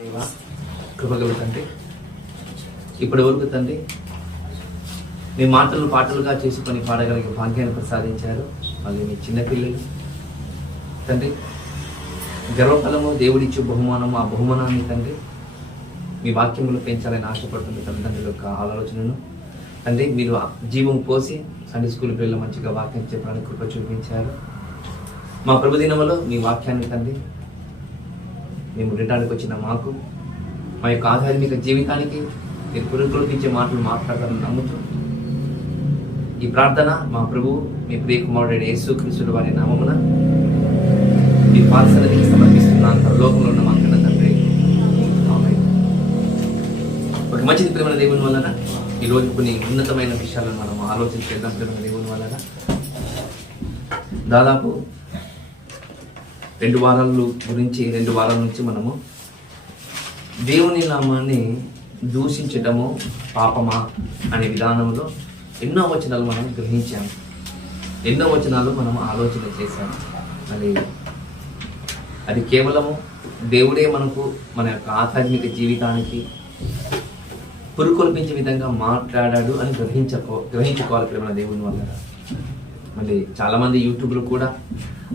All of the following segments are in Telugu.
కృపగల తండ్రి, ఇప్పటి వరకు తండ్రి మీ మాటలు పాటలుగా చేసుకొని పాడగలిగే భాగ్యాన్ని ప్రసాదించారు. మళ్ళీ మీ చిన్నపిల్లలు తండ్రి గర్వఫలము దేవుడిచ్చే బహుమానము, ఆ బహుమానాన్ని తండ్రి మీ వాక్యములు పెంచాలని ఆశపడుతుంది తల్లిదండ్రుల యొక్క ఆలోచనను తండ్రి మీరు జీవం పోసి సండే స్కూల్ పిల్లలు మంచిగా వాక్యం చెప్పడానికి కృప చూపించారు. మా ప్రభుదినములో మీ వాక్యాన్ని తండ్రి మేము వినడానికి వచ్చిన మాకు మా యొక్క ఆధ్యాత్మిక జీవితానికి మీరు పురుకొల్పించే మాటలు మాట్లాడతారని నమ్ముతూ ఈ ప్రార్థన మా ప్రభువు మీ ప్రియ కుమారుడైన యేసుక్రీస్తుడు వారి నామమున మీ పాదసన్నిధికి సమర్పిస్తున్నాను. లోకంలో ఉన్న మాకన్న తండ్రి, ఆమేన్. ఒక మంచిది ప్రేమ దేవుని వలన ఈరోజు కొన్ని ఉన్నతమైన విషయాలను మనం ఆలోచన చేద్దాం. ప్రేమ దేవుని వలన దాదాపు 2 వారాల నుంచి మనము దేవుని నామాన్ని దూషించటము పాపమా అనే విధానంలో ఎన్నో వచనాలు మనం గ్రహించాము, ఎన్నో వచనాలు మనం ఆలోచన చేశాము. మరి అది కేవలము దేవుడే మనకు మన యొక్క ఆధ్యాత్మిక జీవితానికి పురుకొల్పించే విధంగా మాట్లాడాడు అని గ్రహించుకోవాలి ప్రేమ దేవుని వల్ల. మళ్ళీ చాలామంది యూట్యూబ్లో కూడా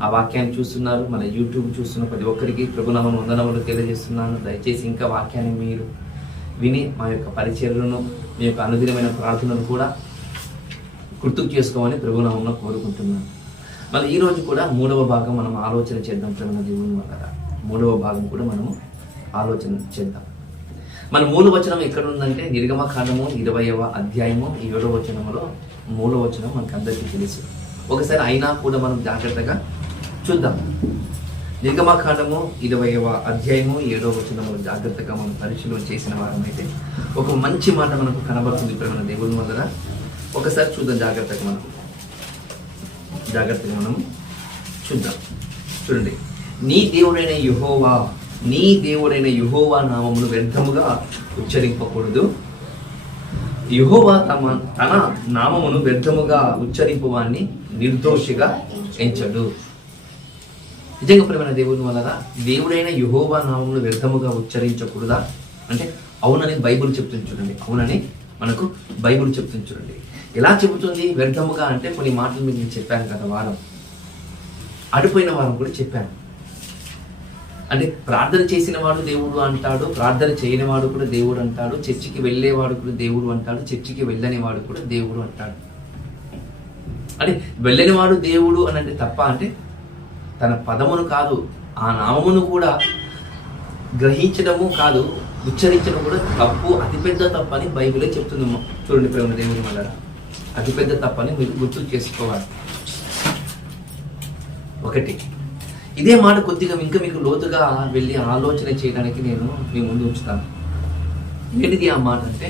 ఆ వాక్యాన్ని చూస్తున్నారు. మన యూట్యూబ్ చూస్తున్న ప్రతి ఒక్కరికి ప్రభునామం వందనములు తెలియజేస్తున్నాను. దయచేసి ఇంకా వాక్యాన్ని మీరు విని మా యొక్క పరిచర్యలను మీ యొక్క అనుదినమైన ప్రార్థనలు కూడా గుర్తుకు చేసుకోమని ప్రభునామంలో కోరుకుంటున్నాను. మళ్ళీ ఈరోజు కూడా 3వ భాగం మనం ఆలోచన చేద్దాం. ప్రేమ దేవుని వల్ల 3వ భాగం కూడా మనము ఆలోచన చేద్దాం. మన మూల వచనం ఎక్కడ ఉందంటే నిర్గమకాండము 20వ అధ్యాయము 7వ వచనంలో మూల వచనం మనకు అందరికీ తెలుసు. ఒకసారి అయినా కూడా మనం జాగ్రత్తగా చూద్దాం. నిర్గమకాండము 20వ అధ్యాయము 7వ వచనంలో జాగ్రత్తగా మనం పరిశీలన చేసిన వారమైతే ఒక మంచి మాట మనకు కనబడుతుంది ప్రేమ దేవుని వల్ల. ఒకసారి చూద్దాం జాగ్రత్తగా మనం చూద్దాం. చూడండి, నీ దేవుడైన యెహోవా నామమును వ్యర్థముగా ఉచ్చరింపకూడదు. యెహోవా తన నామమును వ్యర్థముగా ఉచ్చరింపు వారిని నిర్దోషిగా ఎంచడు. నిజంగా ప్రేమ దేవుని వలన దేవుడైన యెహోవా నామమును వ్యర్థముగా ఉచ్చరించకూడదా అంటే అవునని బైబిల్ చెప్తుంది. చూడండి, అవునని మనకు బైబిల్ చెప్తుంది. చూడండి ఎలా చెబుతుంది వ్యర్థముగా అంటే కొన్ని మాటలు మీకు నేను చెప్పాను కదా వారం, అడిపోయిన వారం కూడా చెప్పాను. అంటే ప్రార్థన చేసిన వాడు దేవుడు అంటాడు, ప్రార్థన చేయని వాడు కూడా దేవుడు అంటాడు, చర్చికి వెళ్ళేవాడు కూడా దేవుడు అంటాడు, చర్చికి వెళ్ళని వాడు కూడా దేవుడు అంటాడు. అంటే వెళ్ళని వాడు దేవుడు అని అంటే తప్ప అంటే తన పదమును కాదు, ఆ నామమును కూడా గ్రహించడము కాదు, ఉచ్చరించడం కూడా తప్పు, అతిపెద్ద తప్పు అని బైబిలే చెప్తుంది. చూడండి ప్రేమ దేవుని వల్ల అతిపెద్ద తప్పు అని మీరు గుర్తు చేసుకోవాలి. ఒకటి ఇదే మాట కొద్దిగా ఇంకా మీకు లోతుగా వెళ్ళి ఆలోచన చేయడానికి నేను మీ ముందు ఉంచుతాను. ఏంటిది ఆ మాట అంటే,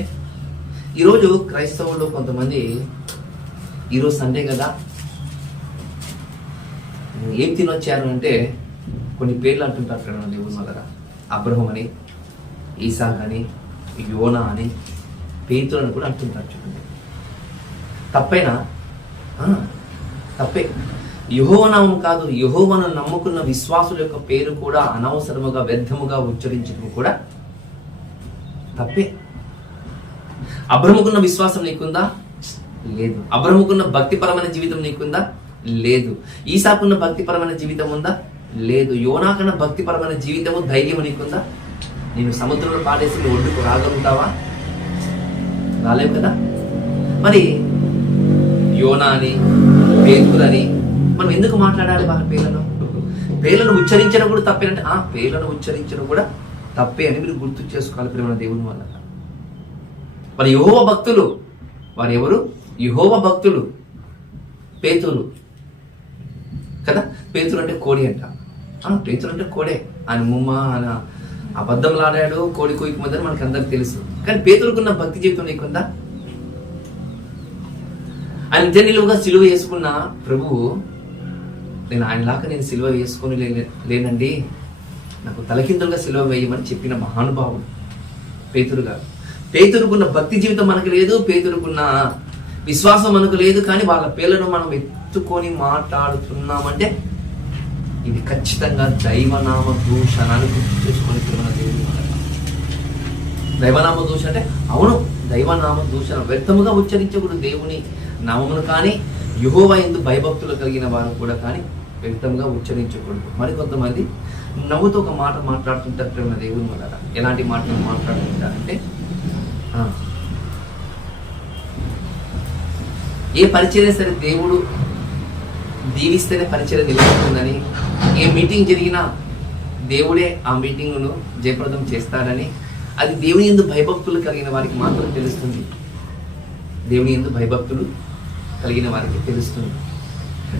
ఈరోజు క్రైస్తవులు కొంతమంది ఈరోజు సండే కదా ఏం తినొచ్చారు అంటే కొన్ని పేర్లు అంటుంటారు కదా దేవుని వల్ల. అబ్రహం అని, ఈసాక్ అని, యోనా అని, పేతురు అని కూడా అంటుంటారు. చూడండి, తప్పేనా? తప్పే. యెహోవా నామం కాదు, యెహోవాను నమ్ముకున్న విశ్వాసుల యొక్క పేరు కూడా అనవసరముగా వ్యర్థముగా ఉచ్చరించడం కూడా తప్పే. అబ్రహముకున్న విశ్వాసం నీకుందా? లేదు. అబ్రహముకున్న భక్తిపరమైన జీవితం నీకుందా? లేదు. ఈసాకున్న భక్తిపరమైన జీవితం ఉందా? లేదు. యోనాకన్న భక్తిపరమైన జీవితము, ధైర్యము నీకుందా? నేను సముద్రంలో పాడేసి ఒడ్డుకు రాగలుగుతావా? రాలేవు కదా. మరి యోనా అని, పేతులని మనం ఎందుకు మాట్లాడాలి? వాళ్ళ పేర్లను ఉచ్చరించడం కూడా తప్పేనంటే పేర్లను ఉచ్చరించడం కూడా తప్పే అని మీరు గుర్తు చేసుకోవాలి ప్రేమ దేవుని వల్ల. వారు యెహోవా భక్తులు. వారు ఎవరు? యెహోవా భక్తులు. పేతురు కదా, పేతురు అంటే కోడి అంట. పేతురు అంటే కోడే. ఆయన ముమ్మ ఆయన అబద్ధంలాడాడు, కోడి కోయికి మధ్య మనకు అందరికి తెలుసు. కానీ పేతురుకున్న భక్తి జీవితం నీకుందా? ఆయన నిలువుగా సిలువ వేసుకున్న ప్రభువు, నేను ఆయనలాగా నేను సిలువ వేసుకొని లేనండి, నాకు తలకిందులుగా సిలువ వేయమని చెప్పిన మహానుభావుడు పేతురు గారు. పేతురుకున్న భక్తి జీవితం మనకు లేదు, పేతురుకున్న విశ్వాసం మనకు లేదు. కానీ వాళ్ళ పేర్లను మనం ఎత్తుకొని మాట్లాడుతున్నామంటే ఇది ఖచ్చితంగా దైవనామ దూషణాన్ని గుర్తు చేసుకొని తిరుమల దేవుడు దైవనామ దూషణ అంటే అవును, దైవనామ దూషణ వ్యర్థముగా ఉచ్చరించకూడదు. దేవుని నామమును కానీ యెహోవా యందు భయభక్తులు కలిగిన వారు కూడా కానీ వ్యర్థంగా ఉచ్చరించకూడదు. మరికొంతమంది నవ్వుతో ఒక మాట మాట్లాడుతుంటారు ప్రేమ దేవుని వల్ల. ఎలాంటి మాటలు మాట్లాడుతుంటారంటే, ఏ పరిచర్య సరే దేవుడు దీవిస్తేనే పరిచర్య నిలబడుతుందని, ఏ మీటింగ్ జరిగినా దేవుడే ఆ మీటింగ్ను జయప్రదం చేస్తాడని, అది దేవుని యందు భయభక్తులు కలిగిన వారికి మాత్రం తెలుస్తుంది. దేవుని యందు భయభక్తులు కలిగిన వారికి తెలుస్తుంది.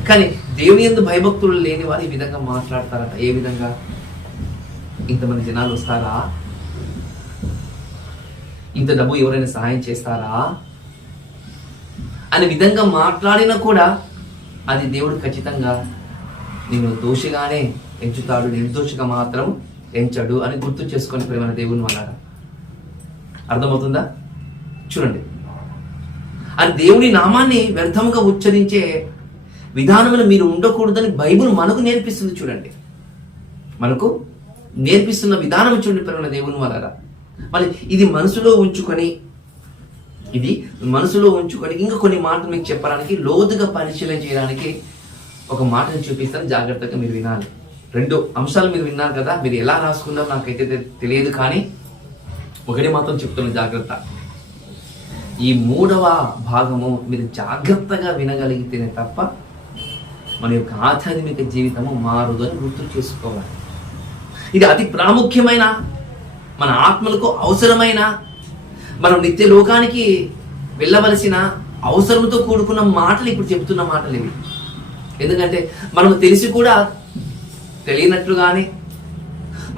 కానీ దేవుని యందు భయభక్తులు లేని వారు ఈ విధంగా మాట్లాడతారట. ఏ విధంగా? ఇంతమంది జనాలు వస్తారా, ఇంత డబ్బు ఎవరైనా సహాయం చేస్తారా అనే విధంగా మాట్లాడినా కూడా అది దేవుడు ఖచ్చితంగా నేను దోషిగానే ఎంచుతాడు, నిర్దోషిగా మాత్రం ఎంచడు అని గుర్తు చేసుకొని ప్రేమ దేవుని వల్ల. అర్థమవుతుందా? చూడండి, అది దేవుని నామాన్ని వ్యర్థముగా ఉచ్చరించే విధానంలో మీరు ఉండకూడదని బైబిల్ మనకు నేర్పిస్తుంది. చూడండి, మనకు నేర్పిస్తున్న విధానం చూడండి ప్రేమ దేవుని వల్ల. మరి ఇది మనసులో ఉంచుకొని ఇంకా కొన్ని మాటలు మీకు చెప్పడానికి, లోతుగా పరిశీలన చేయడానికి ఒక మాటను చూపిస్తాను. జాగ్రత్తగా మీరు వినాలి. 2 అంశాలు మీరు విన్నారు కదా, మీరు ఎలా రాసుకున్నారో నాకైతే తెలియదు, కానీ ఒకటి మాత్రం చెప్తున్నాను, జాగ్రత్త. ఈ 3వ భాగము మీరు జాగ్రత్తగా వినగలిగితేనే తప్ప మన యొక్క ఆధ్యాత్మిక జీవితము మారుదు అని గుర్తు చేసుకోవాలి. ఇది అతి ప్రాముఖ్యమైన, మన ఆత్మలకు అవసరమైన, మనం నిత్య లోకానికి వెళ్ళవలసిన అవసరంతో కూడుకున్న మాటలు ఇప్పుడు చెప్తున్న మాటలు ఇవి. ఎందుకంటే మనం తెలిసి కూడా తెలియనట్లుగానే,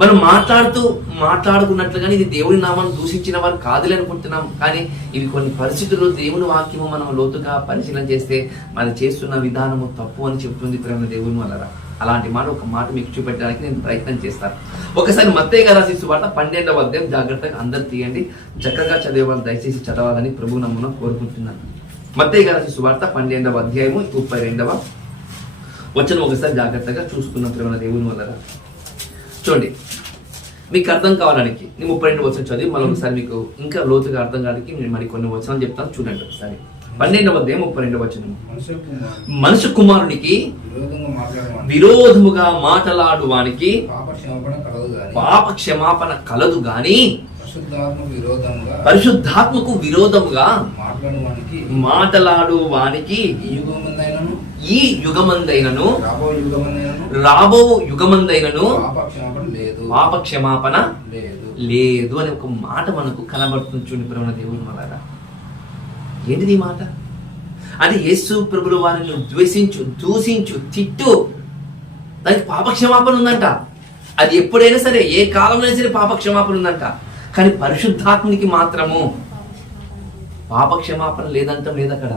మనం మాట్లాడుకున్నట్లుగానే ఇది దేవుని నామాన్ని దూషించిన వారు కాదులే అనుకుంటున్నాం. కానీ ఇవి కొన్ని పరిస్థితుల్లో దేవుని వాక్యము మనం లోతుగా పరిశీలన చేస్తే మనం చేస్తున్న విధానము తప్పు అని చెప్తుంది ప్రేమ దేవుని వల్ల. అలాంటి మాట ఒక మాట మీకు చూపెట్టడానికి నేను ప్రయత్నం చేస్తాను. ఒకసారి మత్తయి గారు రాసిన సువార్త 12వ అధ్యాయం జాగ్రత్తగా అందరు తీయండి. చక్కగా చదివేవాళ్ళు దయచేసి చదవాలని ప్రభు నమ్మున కోరుకుంటున్నాను. మత్తయి గారు రాసిన సువార్త 12వ అధ్యాయము 32వ వచనం ఒకసారి జాగ్రత్తగా చూసుకున్నాం ప్రేమ దేవుని వల్ల. చూడండి, మీకు అర్థం కావడానికి నేను 32 వచనం చదివి మళ్ళీ ఒకసారి మీకు ఇంకా లోతుగా అర్థం కావడానికి నేను మరి కొన్ని వచనాలు చెప్తాను. చూడండి ఒకసారి 12వ అధ్యాయం 32వ వచనం. మనుష్య కుమారునికి విరోధముగా మాట్లాడు వానికి పాప క్షమాపణ కలదు గాని పరిశుద్ధాత్మకు విరోధముగా మాట్లాడు వానికి ఈ యుగమందైనను రాబో యుగమందైనను పాప క్షమాపణ లేదు అని ఒక మాట మనకు కనబడుతుంది. చూడండి ప్రేమ దేవుని వల్ల. ఏంటిది ఈ మాట? అది యేసు ప్రభుల వారిని ద్వేషించు, దూషించు, తిట్టు, దానికి పాపక్షమాపణ ఉందంట. అది ఎప్పుడైనా సరే, ఏ కాలంలో సరే పాపక్షమాపణ ఉందంట. కానీ పరిశుద్ధాత్మనికి మాత్రము పాపక్షమాపణ లేదంటాం లేదు అక్కడ.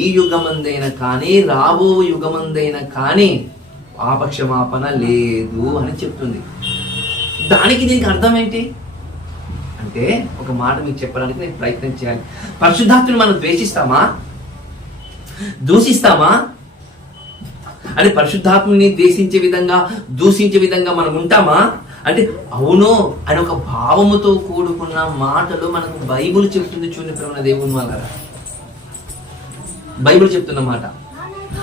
ఈ యుగమందైనా కానీ రాబో యుగమందైనా కానీ పాపక్షమాపణ లేదు అని చెప్తుంది. దానికి దీనికి అర్థం ఏంటి అంటే, ఒక మాట మీకు చెప్పడానికి నేను ప్రయత్నం చేయాలి. పరిశుద్ధాత్మని మనం ద్వేషిస్తామా, దూషిస్తామా? అంటే పరిశుద్ధాత్మని ద్వేషించే విధంగా, దూషించే విధంగా మనం ఉంటామా అంటే అవును అని ఒక భావముతో కూడుకున్న మాటలు మనకు బైబుల్ చెప్తుంది. చూడండి ప్రేమ దేవుని వల్ల. బైబుల్ చెప్తున్న మాట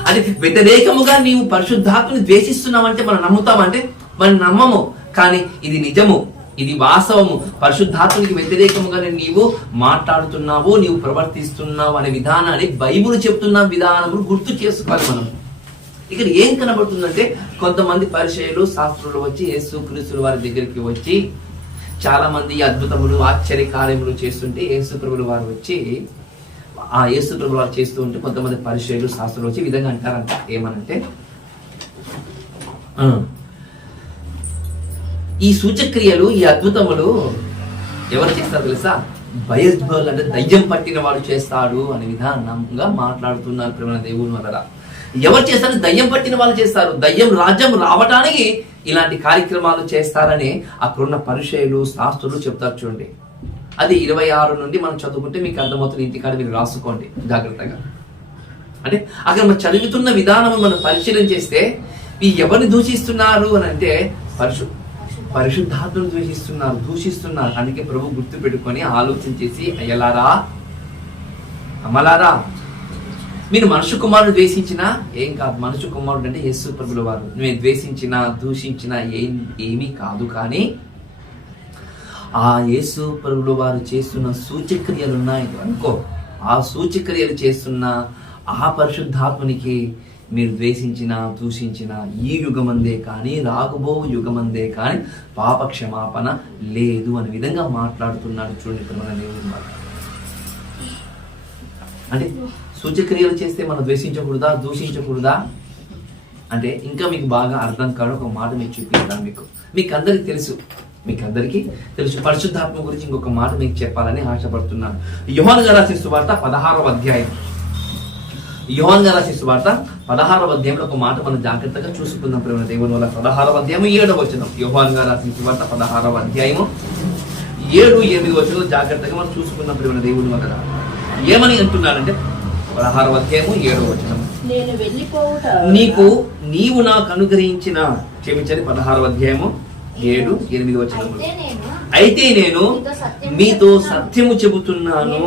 అది వ్యతిరేకముగా నీవు పరిశుద్ధాత్మని ద్వేషిస్తున్నావంటే మనం నమ్ముతామంటే మనం నమ్మము. కానీ ఇది నిజము, ఇది వాస్తవము. పరిశుద్ధాత్మనికి వ్యతిరేకముగా నీవు మాట్లాడుతున్నావు, నీవు ప్రవర్తిస్తున్నావు అనే విధానాన్ని బైబుల్ చెప్తున్న విధానము గుర్తు చేసుకోవాలి మనం. ఇక్కడ ఏం కనబడుతుందంటే, కొంతమంది పరిచయులు, శాస్త్రులు వచ్చి యేసుక్రీస్తు వారి దగ్గరికి వచ్చి చాలా మంది అద్భుతములు, ఆశ్చర్య కార్యములు చేస్తుంటే యేసుప్రభుల వారు వచ్చి ఆ యేసుప్రభుల వారు చేస్తూ ఉంటే కొంతమంది పరిచయులు, శాస్త్రులు వచ్చి ఈ విధంగా అంటారంట. ఏమనంటే, ఈ సూచక్రియలు, ఈ అద్భుతములు ఎవరు చేస్తారు తెలుసా? బయస్బల్ అంటే దయ్యం పట్టిన వాడు చేస్తాడు అనే విధానంగా మాట్లాడుతున్నారు ప్రేమ దేవుని వల్ల. ఎవరు చేస్తారు? దయ్యం పట్టిన వాళ్ళు చేస్తారు. దయ్యం రాజ్యం రావటానికి ఇలాంటి కార్యక్రమాలు చేస్తారని అక్కడున్న పరిచయులు, శాస్త్రులు చెప్తారు. చూడండి, అది 26 నుండి మనం చదువుకుంటే మీకు అర్థమవుతుంది. ఇంటికాడ మీరు రాసుకోండి జాగ్రత్తగా. అంటే అక్కడ మనం చదువుతున్న విధానం మనం పరిశీలన చేస్తే ఈ ఎవరిని దూషిస్తున్నారు అని అంటే పరిశుద్ధాత్మను ద్వేషిస్తున్నారు, దూషిస్తున్నారు. అందుకే ప్రభు గుర్తు పెట్టుకొని ఆలోచన చేసి, అయ్యలారా, అమ్మలారా, మీరు మనుషు కుమారుడు ద్వేషించినా ఏం కాదు. మనుషు కుమారుడు అంటే యేసు ప్రభుల వారు. నేను ద్వేషించినా దూషించినా ఏమీ కాదు. కానీ ఆ యేసు ప్రభుల వారు చేస్తున్న సూచక్రియలు ఉన్నాయి అనుకో, ఆ సూచక్రియలు చేస్తున్న ఆ పరిశుద్ధాత్మనికి మీరు ద్వేషించిన దూషించిన ఈ యుగమందే కానీ రాకుబో యుగమందే కానీ పాప క్షమాపణ లేదు అనే విధంగా మాట్లాడుతున్నాడు. చూడండి ఇప్పుడు మన దేవుని మాట. అంటే సూచక్రియలు చేస్తే మనం ద్వేషించకూడదా, దూషించకూడదా అంటే ఇంకా మీకు బాగా అర్థం కాదు. ఒక మాట మీకు చూపిస్తాను. మీకు అందరికి తెలుసు పరిశుద్ధాత్మ గురించి ఇంకొక మాట మీకు చెప్పాలని ఆశపడుతున్నాను. యోహాను గారు రాసిన సువార్త 16వ అధ్యాయం. యోహాను గారు రాసిన సువార్త 16వ అధ్యాయంలో ఒక మాట మనం జాగ్రత్తగా చూసుకుందాం ప్రేమ దేవుని వల్ల. 16వ అధ్యాయం 7వ వచనం. యోహాను గారు రాసిన సువార్త 16వ అధ్యాయము 7, 8 వచనాలు జాగ్రత్తగా మనం చూసుకుందాం ప్రేమ దేవుని వల్ల. ఏమని అంటున్నాడంటే 16వ అధ్యాయము 7వ వచనం, నీవు నాకు అనుగ్రహించిన, క్షమించండి, 16వ అధ్యాయము 7, 8 వచనములు. అయితే నేను మీతో సత్యము చెబుతున్నాను,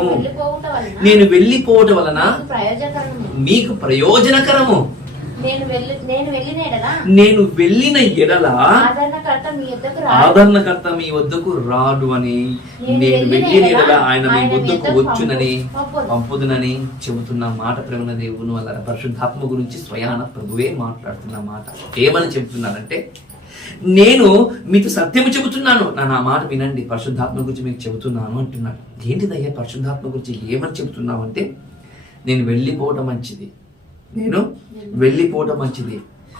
నేను వెళ్ళిపోవటం వలన మీకు ప్రయోజనకరము. నేను వెళ్ళిన ఎడల ఆదరణకర్త మీ వద్దకు రాడు అని, నేను వెళ్ళిన ఎడల ఆయన మీ వద్దకు వచ్చునని పంపుదునని చెబుతున్న మాట ప్రేమ దేవుని వల్ల. పరిశుద్ధాత్మ గురించి స్వయాన ప్రభువే మాట్లాడుతున్న మాట. ఏమని చెబుతున్నానంటే, నేను మీతో సత్యము చెబుతున్నాను, నా మాట వినండి, పరిశుద్ధాత్మ గురించి మీకు చెబుతున్నాను అంటున్నాడు. ఏంటిదయ్యా పరిశుద్ధాత్మ గురించి ఏమని చెబుతున్నావు అంటే, నేను వెళ్ళిపోవటం మంచిది,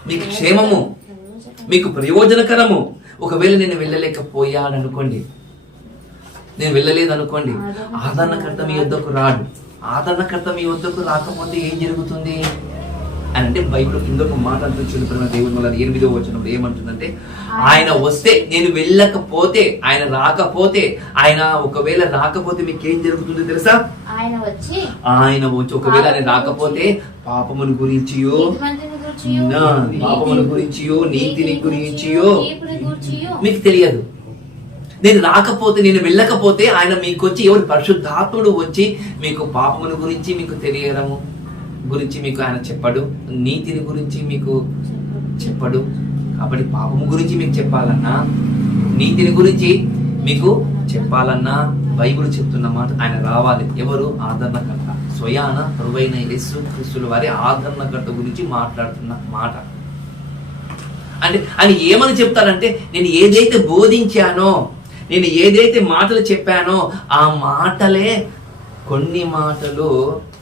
మీకు క్షేమము, మీకు ప్రయోజనకరము. ఒకవేళ నేను వెళ్ళలేకపోయాడనుకోండి, నేను వెళ్ళలేదనుకోండి, ఆదరణకర్త మీ వద్దకు రాడు. ఆదరణకర్త మీ వద్దకు రాకపోతే ఏం జరుగుతుంది అని అంటే బైబిల్ కింద ఒక మాట అంటుంది దేవుని వల్ల. 8వ వచనం ఏమంటుందంటే, ఆయన వస్తే, నేను వెళ్ళకపోతే, ఆయన రాకపోతే, ఆయన ఒకవేళ రాకపోతే మీకేం జరుగుతుందో తెలుసా? ఆయన వచ్చి ఒకవేళ ఆయన రాకపోతే పాపమును గురించియో నీతిని గురించియో మీకు తెలియదు. నేను వెళ్ళకపోతే ఆయన మీకు వచ్చి, ఎవరు పరిశుద్ధాత్ముడు వచ్చి మీకు పాపమును గురించి మీకు తెలియడము గురించి మీకు ఆయన చెప్పడు, నీతిని గురించి మీకు చెప్పడు. కాబట్టి పాపము గురించి మీకు చెప్పాలన్నా, నీతిని గురించి మీకు చెప్పాలన్నా బైబిల్ చెప్తున్న మాట ఆయన రావాలి. ఎవరు? ఆదరణకర్త, స్వయాన ప్రభువైన యేసు క్రీస్తుల వారి ఆదరణకర్త గురించి మాట్లాడుతున్న మాట. అంటే ఆయన ఏమని చెప్తారంటే, నేను ఏదైతే బోధించానో, నేను ఏదైతే మాటలు చెప్పానో ఆ మాటలే, కొన్ని మాటలు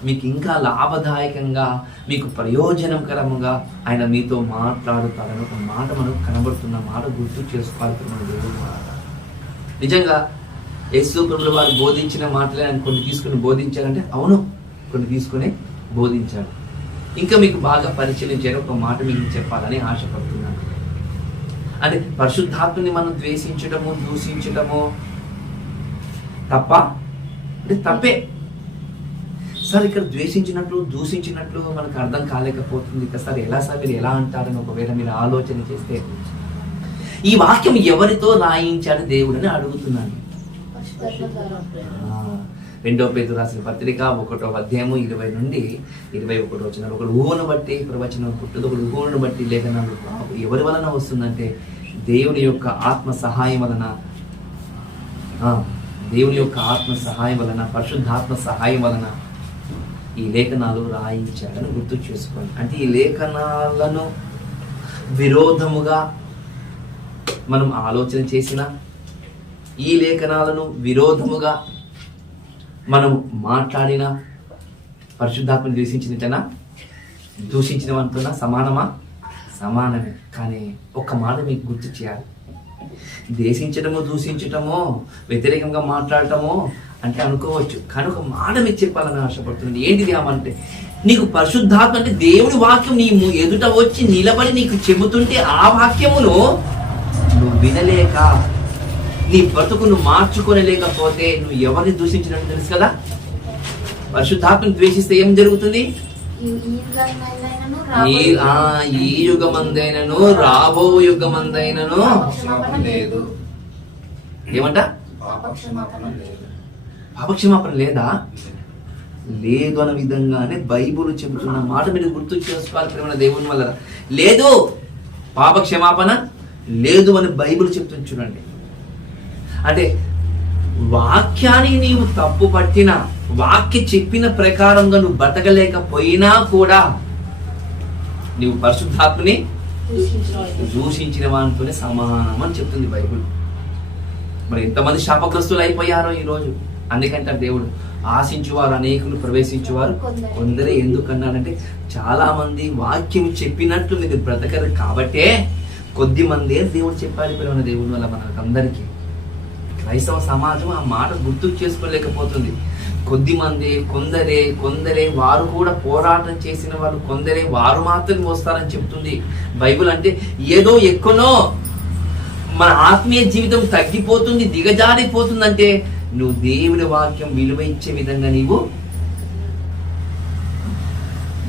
మీకు ఇంకా లాభదాయకంగా, మీకు ప్రయోజనకరంగా ఆయన మీతో మాట్లాడుతారని ఒక మాట మనకు కనబడుతున్న మాట గుర్తు చేసుకోవాలి. నిజంగా యేసు ప్రభువు వారు బోధించిన మాటలే ఆయన కొన్ని తీసుకుని బోధించారంటే అవును, కొన్ని తీసుకుని బోధించాడు. ఇంకా మీకు బాగా పరిచయం చేయడం ఒక మాట మీకు చెప్పాలని ఆశపడుతున్నాను. అంటే పరిశుద్ధాత్మని మనం ద్వేషించడము దూషించడము తప్ప అంటే తప్పే. సార్ ఇక్కడ ద్వేషించినట్లు దూషించినట్లు మనకు అర్థం కాలేకపోతుంది కదా సార్, ఎలా సార్ మీరు ఎలా అంటారని ఒకవేళ మీరు ఆలోచన చేస్తే, ఈ వాక్యం ఎవరితో రాయించాడు దేవుడు అని అడుగుతున్నాను. 2వ పేతురు రాసిన పత్రిక 1వ అధ్యాయము 20 నుండి 21 వచనాలు. ఒకడు ఊహను బట్టి ప్రవచనం పుట్టదు, ఒకడు ఊహను బట్టి లేఖనాలు ఎవరి వలన వస్తుందంటే దేవుని యొక్క ఆత్మ సహాయం వలన, దేవుని యొక్క ఆత్మ సహాయం వలన, పరిశుద్ధాత్మ సహాయం వలన ఈ లేఖనాలు రాయించాలని గుర్తు చేసుకోండి. అంటే ఈ లేఖనాలను విరోధముగా మనం ఆలోచన చేసిన, ఈ లేఖనాలను విరోధముగా మనం మాట్లాడిన, పరిశుద్ధాత్మను ద్వేషించినట్టేనా, దూషించిన వాటితోనా సమానమా? సమానమే. కానీ ఒక్క మాట మీకు గుర్తు చేయాలి. ద్వేషించడమో దూషించటమో వ్యతిరేకంగా మాట్లాడటమో అంటే అనుకోవచ్చు, కానీ ఒక మాట మీకు చెప్పాలని ఆశపడుతుంది. ఏంటిది అంటే, నీకు పరిశుద్ధాత్మ అంటే దేవుని వాక్యం నీ ఎదుట వచ్చి నిలబడి నీకు చెబుతుంటే ఆ వాక్యమును నువ్వు వినలేక, నీ బ్రతుకును మార్చుకోలేకపోతే నువ్వు ఎవరిని దూషించినట్టు తెలుసు కదా. పరిశుద్ధాత్మను ద్వేషిస్తే ఏం జరుగుతుంది? ఈ యుగమందైనను రాబో యుగమందైనను లేదు. ఏమంట? పాపక్షమాపణ లేదా? లేదు అన్న విధంగానే బైబుల్ చెబుతున్న మాట మీరు గుర్తు చేసుకోవాలి ప్రేమ దేవుని వల్ల. లేదు పాప క్షమాపణ లేదు అని బైబుల్ చెప్తుంది. చూడండి, అంటే వాక్యాన్ని నీవు తప్పు పట్టినా, వాక్య చెప్పిన ప్రకారంగా నువ్వు బతకలేకపోయినా కూడా నీవు పరిశుద్ధాత్మని దూషించిన వానితోనే సమానం అని చెప్తుంది బైబుల్. మరి ఎంతమంది శాపగ్రస్తులు అయిపోయారో ఈరోజు. అందుకంటే దేవుడు ఆశించువారు అనేకులు ప్రవేశించేవారు కొందరే. ఎందుకన్నాడంటే చాలా మంది వాక్యం చెప్పినట్లు మీరు బ్రతకరు కాబట్టే కొద్ది మందే దేవుడు చెప్పాలి పిలవన దేవుని వల్ల మనకందరికీ. క్రైస్తవ సమాజం ఆ మాట గుర్తు చేసుకోలేకపోతుంది. కొద్ది మంది కొందరే వారు కూడా పోరాటం చేసిన వాళ్ళు కొందరే, వారు మాత్రం వస్తారని చెప్తుంది బైబిల్. అంటే ఏదో ఎక్కువనో మన ఆత్మీయ జీవితం తగ్గిపోతుంది, దిగజారిపోతుందంటే నువ్వు దేవుని వాక్యం విలువ ఇచ్చే విధంగా నీవు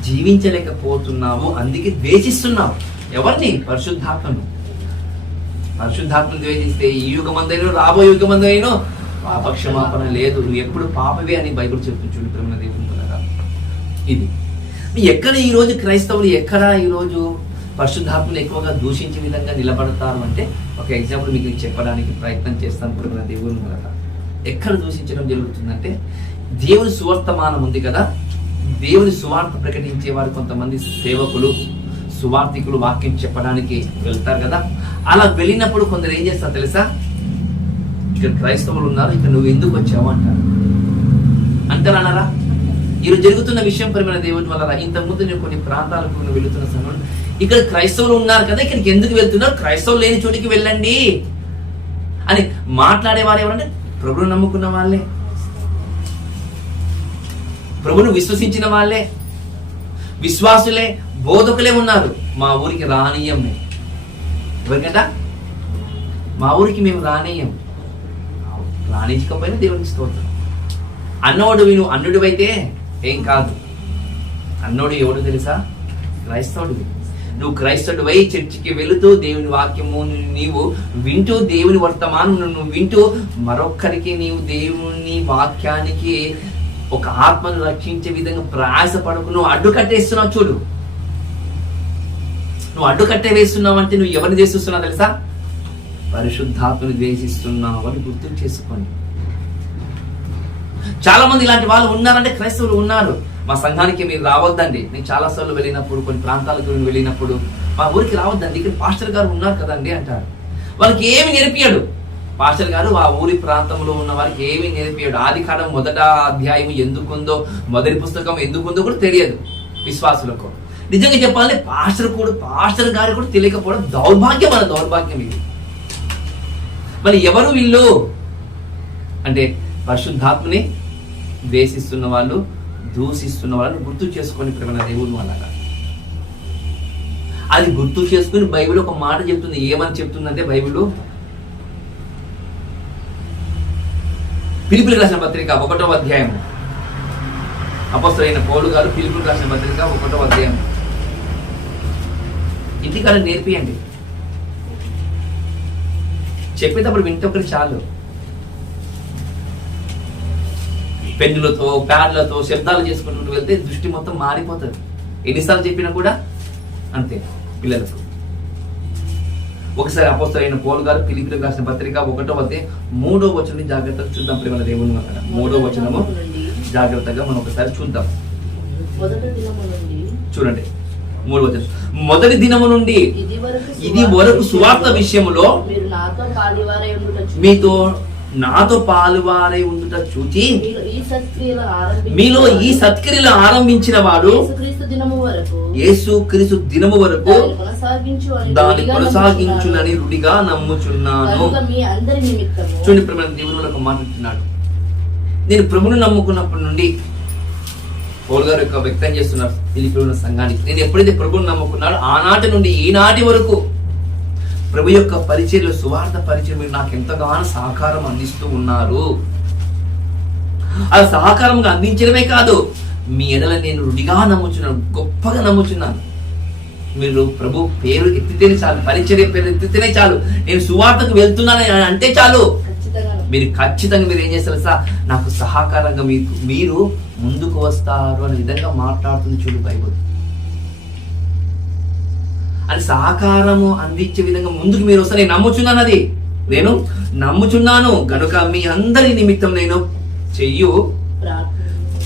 జీవించలేకపోతున్నావు. అందుకే ద్వేషిస్తున్నావు. ఎవరిని? పరిశుద్ధాత్మను. పరిశుద్ధాత్మను ద్వేషిస్తే ఈ యుగమందైనా రాబో యుగమందైనా పాపక్షమాపణ లేదు, నువ్వు ఎప్పుడు పాపవే అని బైబిల్ చెప్తుంది. చూడు ప్రేమ దేవుని ఇది ఎక్కడ ఈరోజు క్రైస్తవులు ఎక్కడ ఈరోజు పరిశుద్ధాత్మను ఎక్కువగా దూషించే విధంగా నిలబడతారు అంటే ఒక ఎగ్జాంపుల్ మీకు చెప్పడానికి ప్రయత్నం చేస్తాను ప్రేమ దేవుని వల్ల. ఎక్కడ దూషించడం జరుగుతుందంటే దేవుని సువార్తమానం ఉంది కదా, దేవుని సువార్త ప్రకటించే వారు కొంతమంది సేవకులు సువార్థికులు వాక్యం చెప్పడానికి వెళ్తారు కదా. అలా వెళ్ళినప్పుడు కొందరు ఏం చేస్తారు తెలుసా? ఇక్కడ క్రైస్తవులు ఉన్నారు, ఇక్కడ నువ్వు ఎందుకు వచ్చావు అంటారా? ఈరోజు జరుగుతున్న విషయం పరిమైన దేవుని వల్ల. ఇంతకుముందు నేను కొన్ని ప్రాంతాలకు వెళుతున్న సమయంలో ఇక్కడ క్రైస్తవులు ఉన్నారు కదా, ఇక్కడికి ఎందుకు వెళ్తున్నారు? క్రైస్తవులు లేని చోటికి వెళ్ళండి అని మాట్లాడేవారు ఎవరంటే ప్రభువును నమ్ముకున్న వాళ్ళే, ప్రభువును విశ్వసించిన వాళ్ళే, విశ్వాసులే, బోధకులే ఉన్నారు. మా ఊరికి రానీయం. ఎవరికంట? మా ఊరికి మేము రానీయం. రాణించకపోయినా దేవునికి స్తోత్రం. అన్నోడు విను అన్నుడు అయితే ఏం కాదు. అన్నోడు ఎవడు తెలుసా? క్రైస్తవుడు. నువ్వు క్రైస్తవుడు వై చర్చికి వెళుతూ దేవుని వాక్యము నీవు వింటూ, దేవుని వర్తమానం నువ్వు వింటూ మరొక్కరికి నీవు దేవుని వాక్యానికి ఒక ఆత్మను రక్షించే విధంగా ప్రయాసపడకు. నువ్వు అడ్డు కట్టేస్తున్నావు. చూడు, నువ్వు అడ్డు కట్టే వేస్తున్నావు అంటే నువ్వు ఎవరిని ద్వేషిస్తున్నావు తెలుసా? పరిశుద్ధాత్మను ద్వేషిస్తున్నావు అని గుర్తు చేసుకోండి. చాలా మంది ఇలాంటి వాళ్ళు ఉన్నారంటే క్రైస్తవులు ఉన్నారు. మా సంఘానికి మీరు రావద్దండి. నేను చాలా సార్లు వెళ్ళినప్పుడు, కొన్ని ప్రాంతాలకు వెళ్ళినప్పుడు మా ఊరికి రావద్దండి, ఇక్కడ పాస్టర్ గారు ఉన్నారు కదండి అంటారు. వాళ్ళకి ఏమి నేర్పియాడు పాస్టర్ గారు? ఆ ఊరి ప్రాంతంలో ఉన్న వారికి ఏమి నేర్పియాడు? ఆదికాండం 1వ అధ్యాయం ఎందుకుందో, మొదటి పుస్తకం ఎందుకుందో కూడా తెలియదు విశ్వాసులకు. నిజంగా చెప్పాలంటే పాస్టర్ గారు కూడా తెలియకపోవడం దౌర్భాగ్యం. మన దౌర్భాగ్యం ఇది. మరి ఎవరు వీళ్ళు అంటే పరిశుద్ధాత్మని ద్వేషిస్తున్న వాళ్ళు, దూషిస్తున్న వాళ్ళని గుర్తు చేసుకొని ప్రేమ దేవుని వల్ల. అది గుర్తు చేసుకుని బైబిల్ ఒక మాట చెప్తుంది. ఏమని చెప్తుందంటే బైబిల్ ఫిలిప్పీయులకు రాసిన పత్రిక 1వ అధ్యాయం, అపోస్తలుడైన పౌలు గారు ఫిలిప్పీయులకు రాసిన పత్రిక 1వ అధ్యాయం. ఇంటికాడ నేర్పియండి. చెప్పేటప్పుడు వింటే ఒకటి చాలు. పెన్నులతో, ప్యాడ్లతో శబ్దాలు చేసుకుంటూ వెళ్తే దృష్టి మొత్తం మారిపోతుంది. ఎన్నిసార్లు చెప్పినా కూడా అంతే పిల్లలకు. ఒకసారి అపోస్తలుడైన పౌలు గారు ఫిలిప్పీయులకు రాసిన పత్రిక 1వ అధ్యాయం 3వ వచనం జాగ్రత్తగా చూద్దాం ప్రేమ దేవుని వల్ల. 3వ వచనము జాగ్రత్తగా మనం ఒకసారి చూద్దాం. చూడండి 3వ వచనం. మొదటి దినము నుండి ఇది వరకు సువార్త విషయములో మీతో నాతో పాలువారై ఉండుట చూచి మీలో ఈ సత్క్రియలు ఆరంభించిన వాడు యేసుక్రీస్తు దినము వరకు దాన్ని కొనసాగించునని రుడిగా నమ్ముచున్నాను. చూడండి ప్రేమ దేవుని ఒక మాట అంటున్నాడు. నేను ప్రభువును నమ్ముకున్నప్పటి నుండి పౌలు గారు యొక్క వ్యక్తం చేస్తున్నారు ఫిలిప్పీయుల సంఘానికి. నేను ఎప్పుడైతే ప్రభువును నమ్ముకున్నాడో ఆనాటి నుండి ఈనాటి వరకు ప్రభు యొక్క పరిచర్యలు, సువార్త పరిచయం మీరు నాకు ఎంతగానో సహకారం అందిస్తూ ఉన్నారు. ఆ సహకారంగా అందించడమే కాదు, మీ ఎడల నేను రుడిగా నమ్ముచున్నాను, గొప్పగా నమ్ముచున్నాను. మీరు ప్రభు పేరు ఎత్తితేనే చాలు, పరిచర్య పేరు ఎత్తితేనే చాలు, నేను సువార్తకు వెళ్తున్నాను అంటే చాలు, మీరు ఖచ్చితంగా మీరు ఏం చేస్తారు సార్, నాకు సహకారంగా మీరు ముందుకు వస్తారు అనే విధంగా మాట్లాడుతుంది చూడు బైబుల్. అది సహకారము అందించే విధంగా ముందుకు మీరు వస్తారు. నేను నమ్ముచున్నాను, అది నేను నమ్ముచున్నాను గనుక మీ అందరి నిమిత్తం నేను చెయ్యు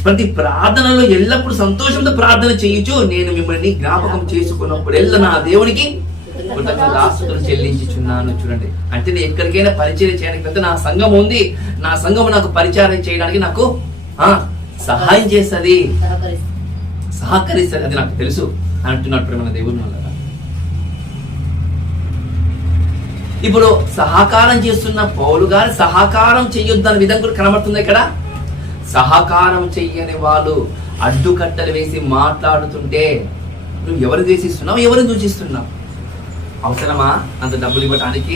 ప్రతి ప్రార్థనలో ఎల్లప్పుడూ సంతోషంతో ప్రార్థన చేయొచ్చు, నేను మిమ్మల్ని జ్ఞాపకం చేసుకున్నప్పుడు నా దేవునికి కృతజ్ఞతాస్తుతులు చెల్లించుచున్నాను. చూడండి, అంటే నేను ఎక్కడికైనా పరిచయం చేయడానికి వెళ్తే నా సంఘం ఉంది, నా సంఘం నాకు పరిచయం చేయడానికి నాకు సహాయం చేస్తుంది, సహకరిస్తుంది, అది నాకు తెలుసు అంటున్నాడు ప్రేమ దేవుని వల్ల. ఇప్పుడు సహకారం చేస్తున్న పౌలు గారు సహకారం చెయ్యొద్దన్న విధంగా కూడా కనబడుతుంది ఇక్కడ. సహకారం చెయ్యని వాళ్ళు అడ్డుకట్టలు వేసి మాట్లాడుతుంటే నువ్వు ఎవరు ద్వేషిస్తున్నావు, ఎవరిని దూషిస్తున్నావు? అవసరమా అంత డబ్బులు ఇవ్వడానికి?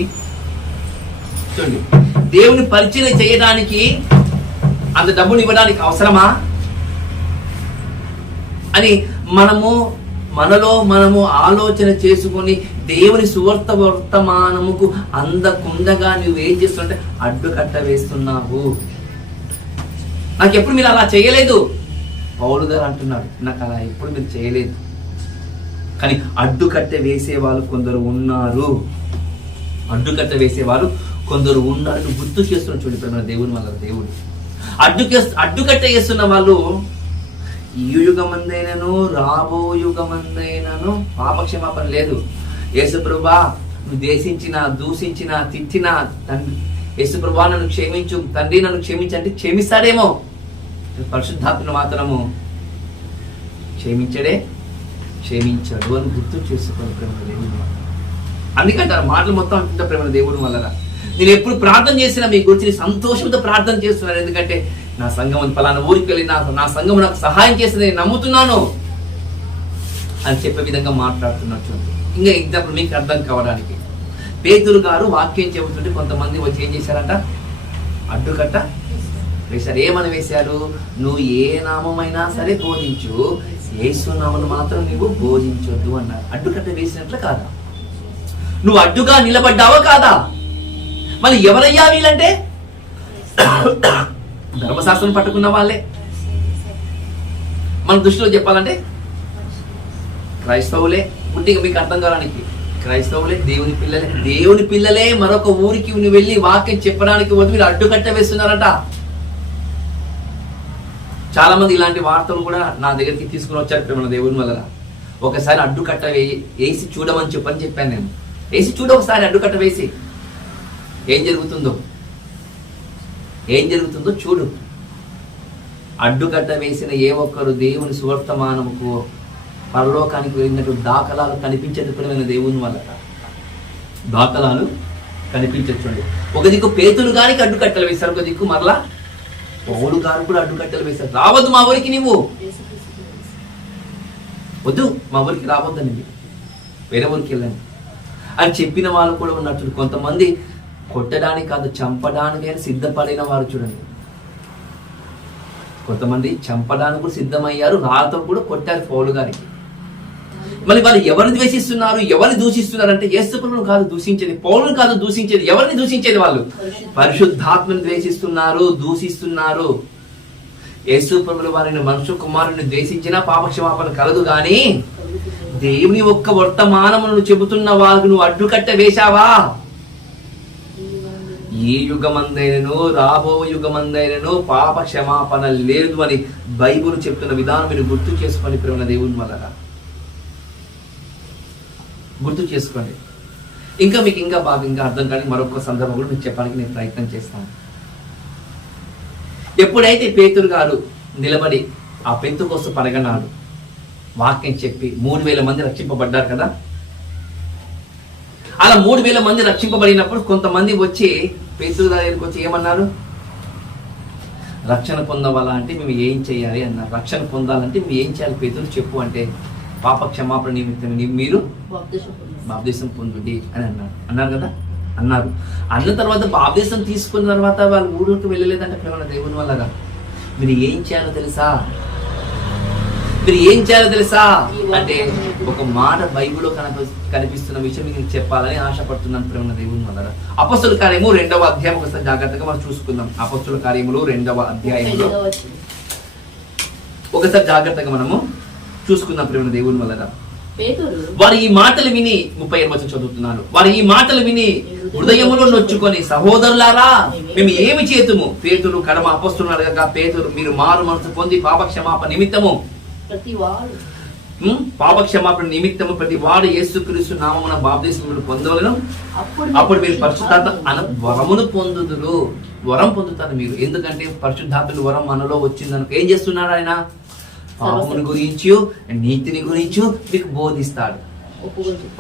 చూడండి, దేవుని పరిచయం చేయడానికి అంత డబ్బులు ఇవ్వడానికి అవసరమా అని మనలో మనము ఆలోచన చేసుకొని దేవుని సువార్త వర్తమానముకు అందకుండగా నువ్వు ఏం చేస్తుంటే అడ్డుకట్ట వేస్తున్నావు. నాకెప్పుడు మీరు అలా చేయలేదు, పౌలు గారు అంటున్నాడు, నాకు అలా ఎప్పుడు మీరు చేయలేదు. కానీ అడ్డుకట్ట వేసేవాళ్ళు కొందరు ఉన్నారు, అడ్డుకట్ట వేసేవాళ్ళు కొందరు ఉన్నారు. గుర్తు చేస్తున్న చూడిపోయిన దేవుని వల్ల దేవుడు అడ్డుకట్ట వేస్తున్న వాళ్ళు ఈ యుగమందైనను రాబో యుగమందైనను పాపక్షమాపణ లేదు. యేసుప్రభా నువ్వు దేశించిన, దూషించిన, తిట్టిన తండ్రి, యేసుప్రభా నన్ను క్షమించు తండ్రి, నన్ను క్షమించంటే క్షమిస్తాడేమో, పరిశుద్ధాత్మను మాత్రము క్షమించాడు అని గుర్తు చేసుకుని ప్రేమ దేవుని వల్ల. అందుకంటే ఆ మాటలు మొత్తం అంటుంటా ప్రేమ దేవుని వల్ల. నేను ఎప్పుడు ప్రార్థన చేసినా మీ గురించి సంతోషంతో ప్రార్థన చేస్తున్నాను, ఎందుకంటే నా సంఘం పలానా ఊరికి వెళ్ళి నా సంఘం నాకు సహాయం చేస్తుంది, నేను నమ్ముతున్నాను అని చెప్పే విధంగా మాట్లాడుతున్నట్టు. ఇంకా ఎగ్జాంపుల్ మీకు అర్థం కావడానికి, పేతురు గారు వాక్యం చెబుతుంటే కొంతమంది వచ్చి ఏం చేశారంట, అడ్డుకట్ట వేశారు. ఏమని వేశారు? నువ్వు ఏ నామమైనా సరే బోధించు, యేసు నామను మాత్రం నువ్వు బోధించొద్దు అన్నారు. అడ్డుకట్ట వేసినట్లు కాదా? నువ్వు అడ్డుగా నిలబడ్డావా కాదా? మళ్ళీ ఎవరయ్యా వీళ్ళంటే ధర్మశాస్త్రం పట్టుకున్న వాళ్ళే. మన దృష్టిలో చెప్పాలంటే క్రైస్తవులే. పుట్టిగా మీకు అర్థం కావడానికి క్రైస్తవులే, దేవుని పిల్లలే మరొక ఊరికి వెళ్ళి వాక్యం చెప్పడానికి వద్దు మీరు అడ్డుకట్ట వేస్తున్నారట. చాలా మంది ఇలాంటి వార్తలు కూడా నా దగ్గరికి తీసుకుని వచ్చారు మన దేవుని వల్ల. ఒకసారి అడ్డుకట్ట వేసి చూడమని చెప్పాను నేను. వేసి చూడ ఒకసారి అడ్డుకట్ట వేసి ఏం జరుగుతుందో చూడు. అడ్డుకట్ట వేసిన ఏ ఒక్కరు దేవుని సువర్తమానముకు పరలోకానికి వెళ్ళినట్టు దాఖలాలు కనిపించేది ప్రియమైన దేవుని వల్ల. దాఖలాలు కనిపించండి. ఒక దిక్కు పేతురు గారికి అడ్డుకట్టలు వేశారు, ఒక దిక్కు మరలా పౌలు గారు కూడా అడ్డుకట్టలు వేశారు. రావద్దు మా ఊరికి, నీవు వద్దు మా ఊరికి రావద్దని, వేరే ఊరికి వెళ్ళండి అని చెప్పిన వాళ్ళు కూడా ఉన్నట్టు. కొంతమంది కొట్టడానికి కాదు చంపడానికి సిద్ధపడిన వారు చూడండి. కొంతమంది చంపడానికి కూడా సిద్ధమయ్యారు, రాతో కూడా కొట్టారు పౌలు గారికి. మళ్ళీ వాళ్ళు ఎవరిని ద్వేషిస్తున్నారు, ఎవరిని దూషిస్తున్నారు అంటే యేసుప్రభువును కాదు దూషించేది, పౌలును కాదు దూషించేది. ఎవరిని దూషించేది? వాళ్ళు పరిశుద్ధాత్మను ద్వేషిస్తున్నారు, దూషిస్తున్నారు. యేసుప్రభువు వారిని మనుష్య కుమారుని ద్వేషించినా పాపక్షమాపణ కలదు, కానీ దేవుని ఒక్క వర్తమానమును చెబుతున్న వాళ్ళకు నువ్వు అడ్డుకట్ట వేశావా? ఈ యుగమందైనను రాబో యుగమందైనను పాప క్షమాపణ లేదు అని బైబుల్ చెప్తున్న విధానం మీరు గుర్తు చేసుకోండి ప్రేమ దేవుని వల్ల. గుర్తు చేసుకోండి. మీకు ఇంకా బాగా అర్థం కానీ మరొక సందర్భం కూడా మీకు చెప్పడానికి నేను ప్రయత్నం చేస్తాను. ఎప్పుడైతే పేతురు గారు నిలబడి ఆ పెంతెకోస్తు పరగనాడు వాక్యం చెప్పి 3000 మంది రక్షింపబడ్డారు కదా. అలా 3000 మంది రక్షింపబడినప్పుడు కొంతమంది వచ్చి పేతురు దగ్గరికి వచ్చి ఏమన్నారు? రక్షణ పొందవాలా అంటే మేము ఏం చేయాలి అన్నారు. రక్షణ పొందాలంటే మేము ఏం చేయాలి పేతురు చెప్పు అంటే, పాప క్షమాపణ నిమిత్తం మీరు బాప్తిసం పొందుడి అని అన్నారు కదా. అన్న తర్వాత బాప్తిసం తీసుకున్న తర్వాత వాళ్ళు ఊళ్ళకి వెళ్ళలేదంటే ప్రేమ దేవుని వల్లగా. మీరు ఏం చేయాలో తెలుసా? మీరు ఏం చేయాలో తెలుసా అంటే ఒక మాట బైబిల్లో కనిపిస్తున్న విషయం మీకు చెప్పాలని ఆశపడుతున్నాను ప్రేమ దేవుని వల్ల. అపొస్తలుల కార్యము 2వ అధ్యాయం ఒకసారి జాగ్రత్తగా మనం చూసుకుందాం. అపొస్తలుల కార్యములు 2వ అధ్యాయంలో ఒకసారి జాగ్రత్తగా మనము చూసుకుందాం ప్రేమ దేవుని వల్ల. వారు ఈ మాటలు విని 38 వచనం చదువుతున్నాను. వారు ఈ మాటలు విని హృదయములో నొచ్చుకొని, సహోదరులారా మేము ఏమి చేతుము? పేతురు కడమ అపొస్తలులను అడగగా, పేతురు మీరు మారు మనసు పొంది పాపక్షమాపణ నిమిత్తము ప్రతి వాడు యేసుక్రీస్తు నామమున బాప్తిస్మమును పొందవలెను. అప్పుడు మీరు పరిశుద్ధాత్మ వరమును పొందుదురు. వరం పొందుతారు మీరు. ఎందుకంటే పరిశుద్ధాత్మ వరం మనలో వచ్చిందనుకో ఏం చేస్తున్నాడు ఆయన? పాపముని గురించి, నీతిని గురించి మీకు బోధిస్తాడు.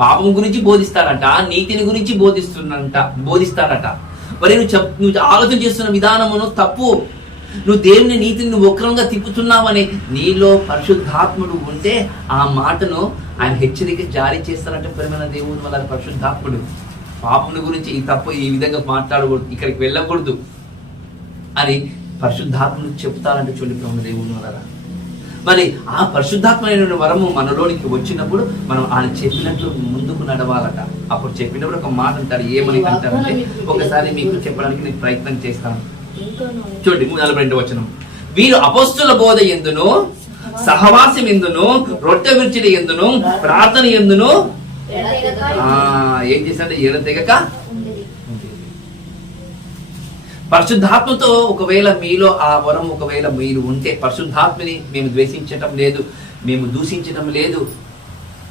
పాపం గురించి బోధిస్తాడట, నీతిని గురించి బోధిస్తాడట. మరి నువ్వు ఆలోచన చేస్తున్న విధానమును తప్పు. నువ్వు దేవుని నీతిని నువ్వు వక్రంగా తిప్పుతున్నావని నీలో పరిశుద్ధాత్ముడు ఉంటే ఆ మాటను ఆయన హెచ్చరిక జారీ చేస్తారంటే ప్రేమైన దేవుని వల్ల పరిశుద్ధాత్ముడు పాపముని గురించి ఈ తప్పు ఈ విధంగా మాట్లాడకూడదు, ఇక్కడికి వెళ్ళకూడదు అని పరిశుద్ధాత్ముడు చెప్తారంటే చూడండి ప్రేమైన దేవుని వల్ల. మరి ఆ పరిశుద్ధాత్మైన వరము మనలోనికి వచ్చినప్పుడు మనం ఆయన చెప్పినట్లు ముందుకు నడవాలట. అప్పుడు చెప్పినప్పుడు ఒక మాట అంటారు. ఏమని అంటారంటే ఒకసారి మీకు చెప్పడానికి నేను ప్రయత్నం చేస్తాను. చూడండి 42వ వచనం. వీరు అపొస్తలుల బోధ ఎందును, సహవాసం ఎందును, రొట్టె విరుచుట ఎందును, ప్రార్థన ఎందును ఏం చేశారంటే ఎడతెగక పరిశుద్ధాత్మతో ఒకవేళ మీలో ఆ వరం ఒకవేళ మీరు ఉంటే, పరిశుద్ధాత్మని మేము ద్వేషించటం లేదు, మేము దూషించటం లేదు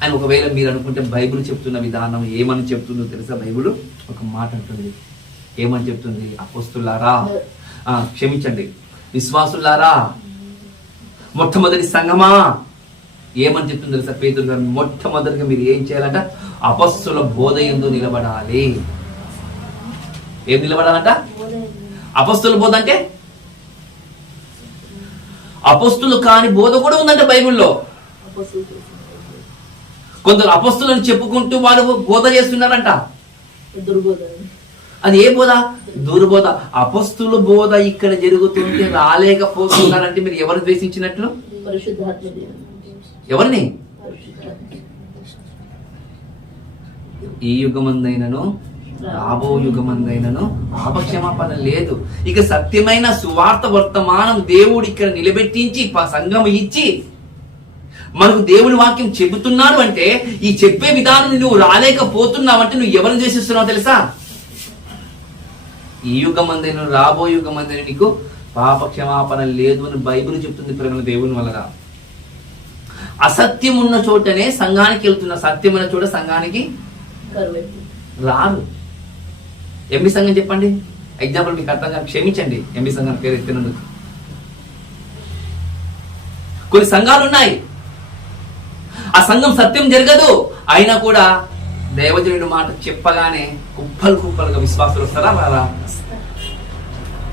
అని ఒకవేళ మీరు అనుకుంటే, బైబిల్ చెప్తున్న విధానం ఏమని చెప్తుందో తెలుసా? బైబిల్ ఒక మాట అంటుంది. ఏమని చెప్తుంది? అపొస్తలులారా, క్షమించండి విశ్వాసులారా, మొట్టమొదటి సంఘమా, ఏమని చెప్తుంది తెలుసా? పేతురు గారు మొట్టమొదటిగా మీరు ఏం చేయాలంట? అపొస్తలుల బోధ యందు నిలబడాలి. ఏం నిలబడాలంట? అపొస్తలుల బోధ అంటే అపొస్తలులు కాని బోధ కూడా ఉందంట బైబిల్లో. కొందరు అపొస్తలులను చెప్పుకుంటూ వాళ్ళు బోధ చేస్తున్నారంట. అది ఏ బోధ? దుర్బోధ. అపొస్తలుల బోధ ఇక్కడ జరుగుతుంటే రాలేకపోతున్నారంటే మీరు ఎవరు ద్వేషించినట్లు? ఎవరిని? ఈ యుగమందైనను రాబో యుగమందైనను పాపక్షమాపణ లేదు. ఇక సత్యమైన సువార్త వర్తమానం దేవుడు ఇక్కడ నిలబెట్టించి సంఘం ఇచ్చి మనకు దేవుని వాక్యం చెబుతున్నాడు అంటే, ఈ చెప్పే విధానం నువ్వు రాలేకపోతున్నావు అంటే నువ్వు ఎవరిని ద్వేషిస్తున్నావు తెలుసా? ఈ యుగమందైన రాబో యుగమందైన నీకు పాప క్షమాపణ లేదు అని బైబిల్ చెప్తుంది ప్రేమ దేవుని వల్ల. అసత్యం ఉన్న చోటనే సంఘానికి వెళ్తున్న, సత్యం ఉన్న చోట సంఘానికి రారు. ఎంబీ సంఘం చెప్పండి, ఎగ్జాంపుల్ మీకు అర్థంగా, క్షమించండి ఎంబీ సంఘం పేరు ఎత్తినందుకు. కొన్ని సంఘాలు ఉన్నాయి, ఆ సంఘం సత్యం జరగదు, అయినా కూడా దైవజనుడి మాట చెప్పగానే కుప్పలుగా విశ్వాసులు వస్తారా? రారా?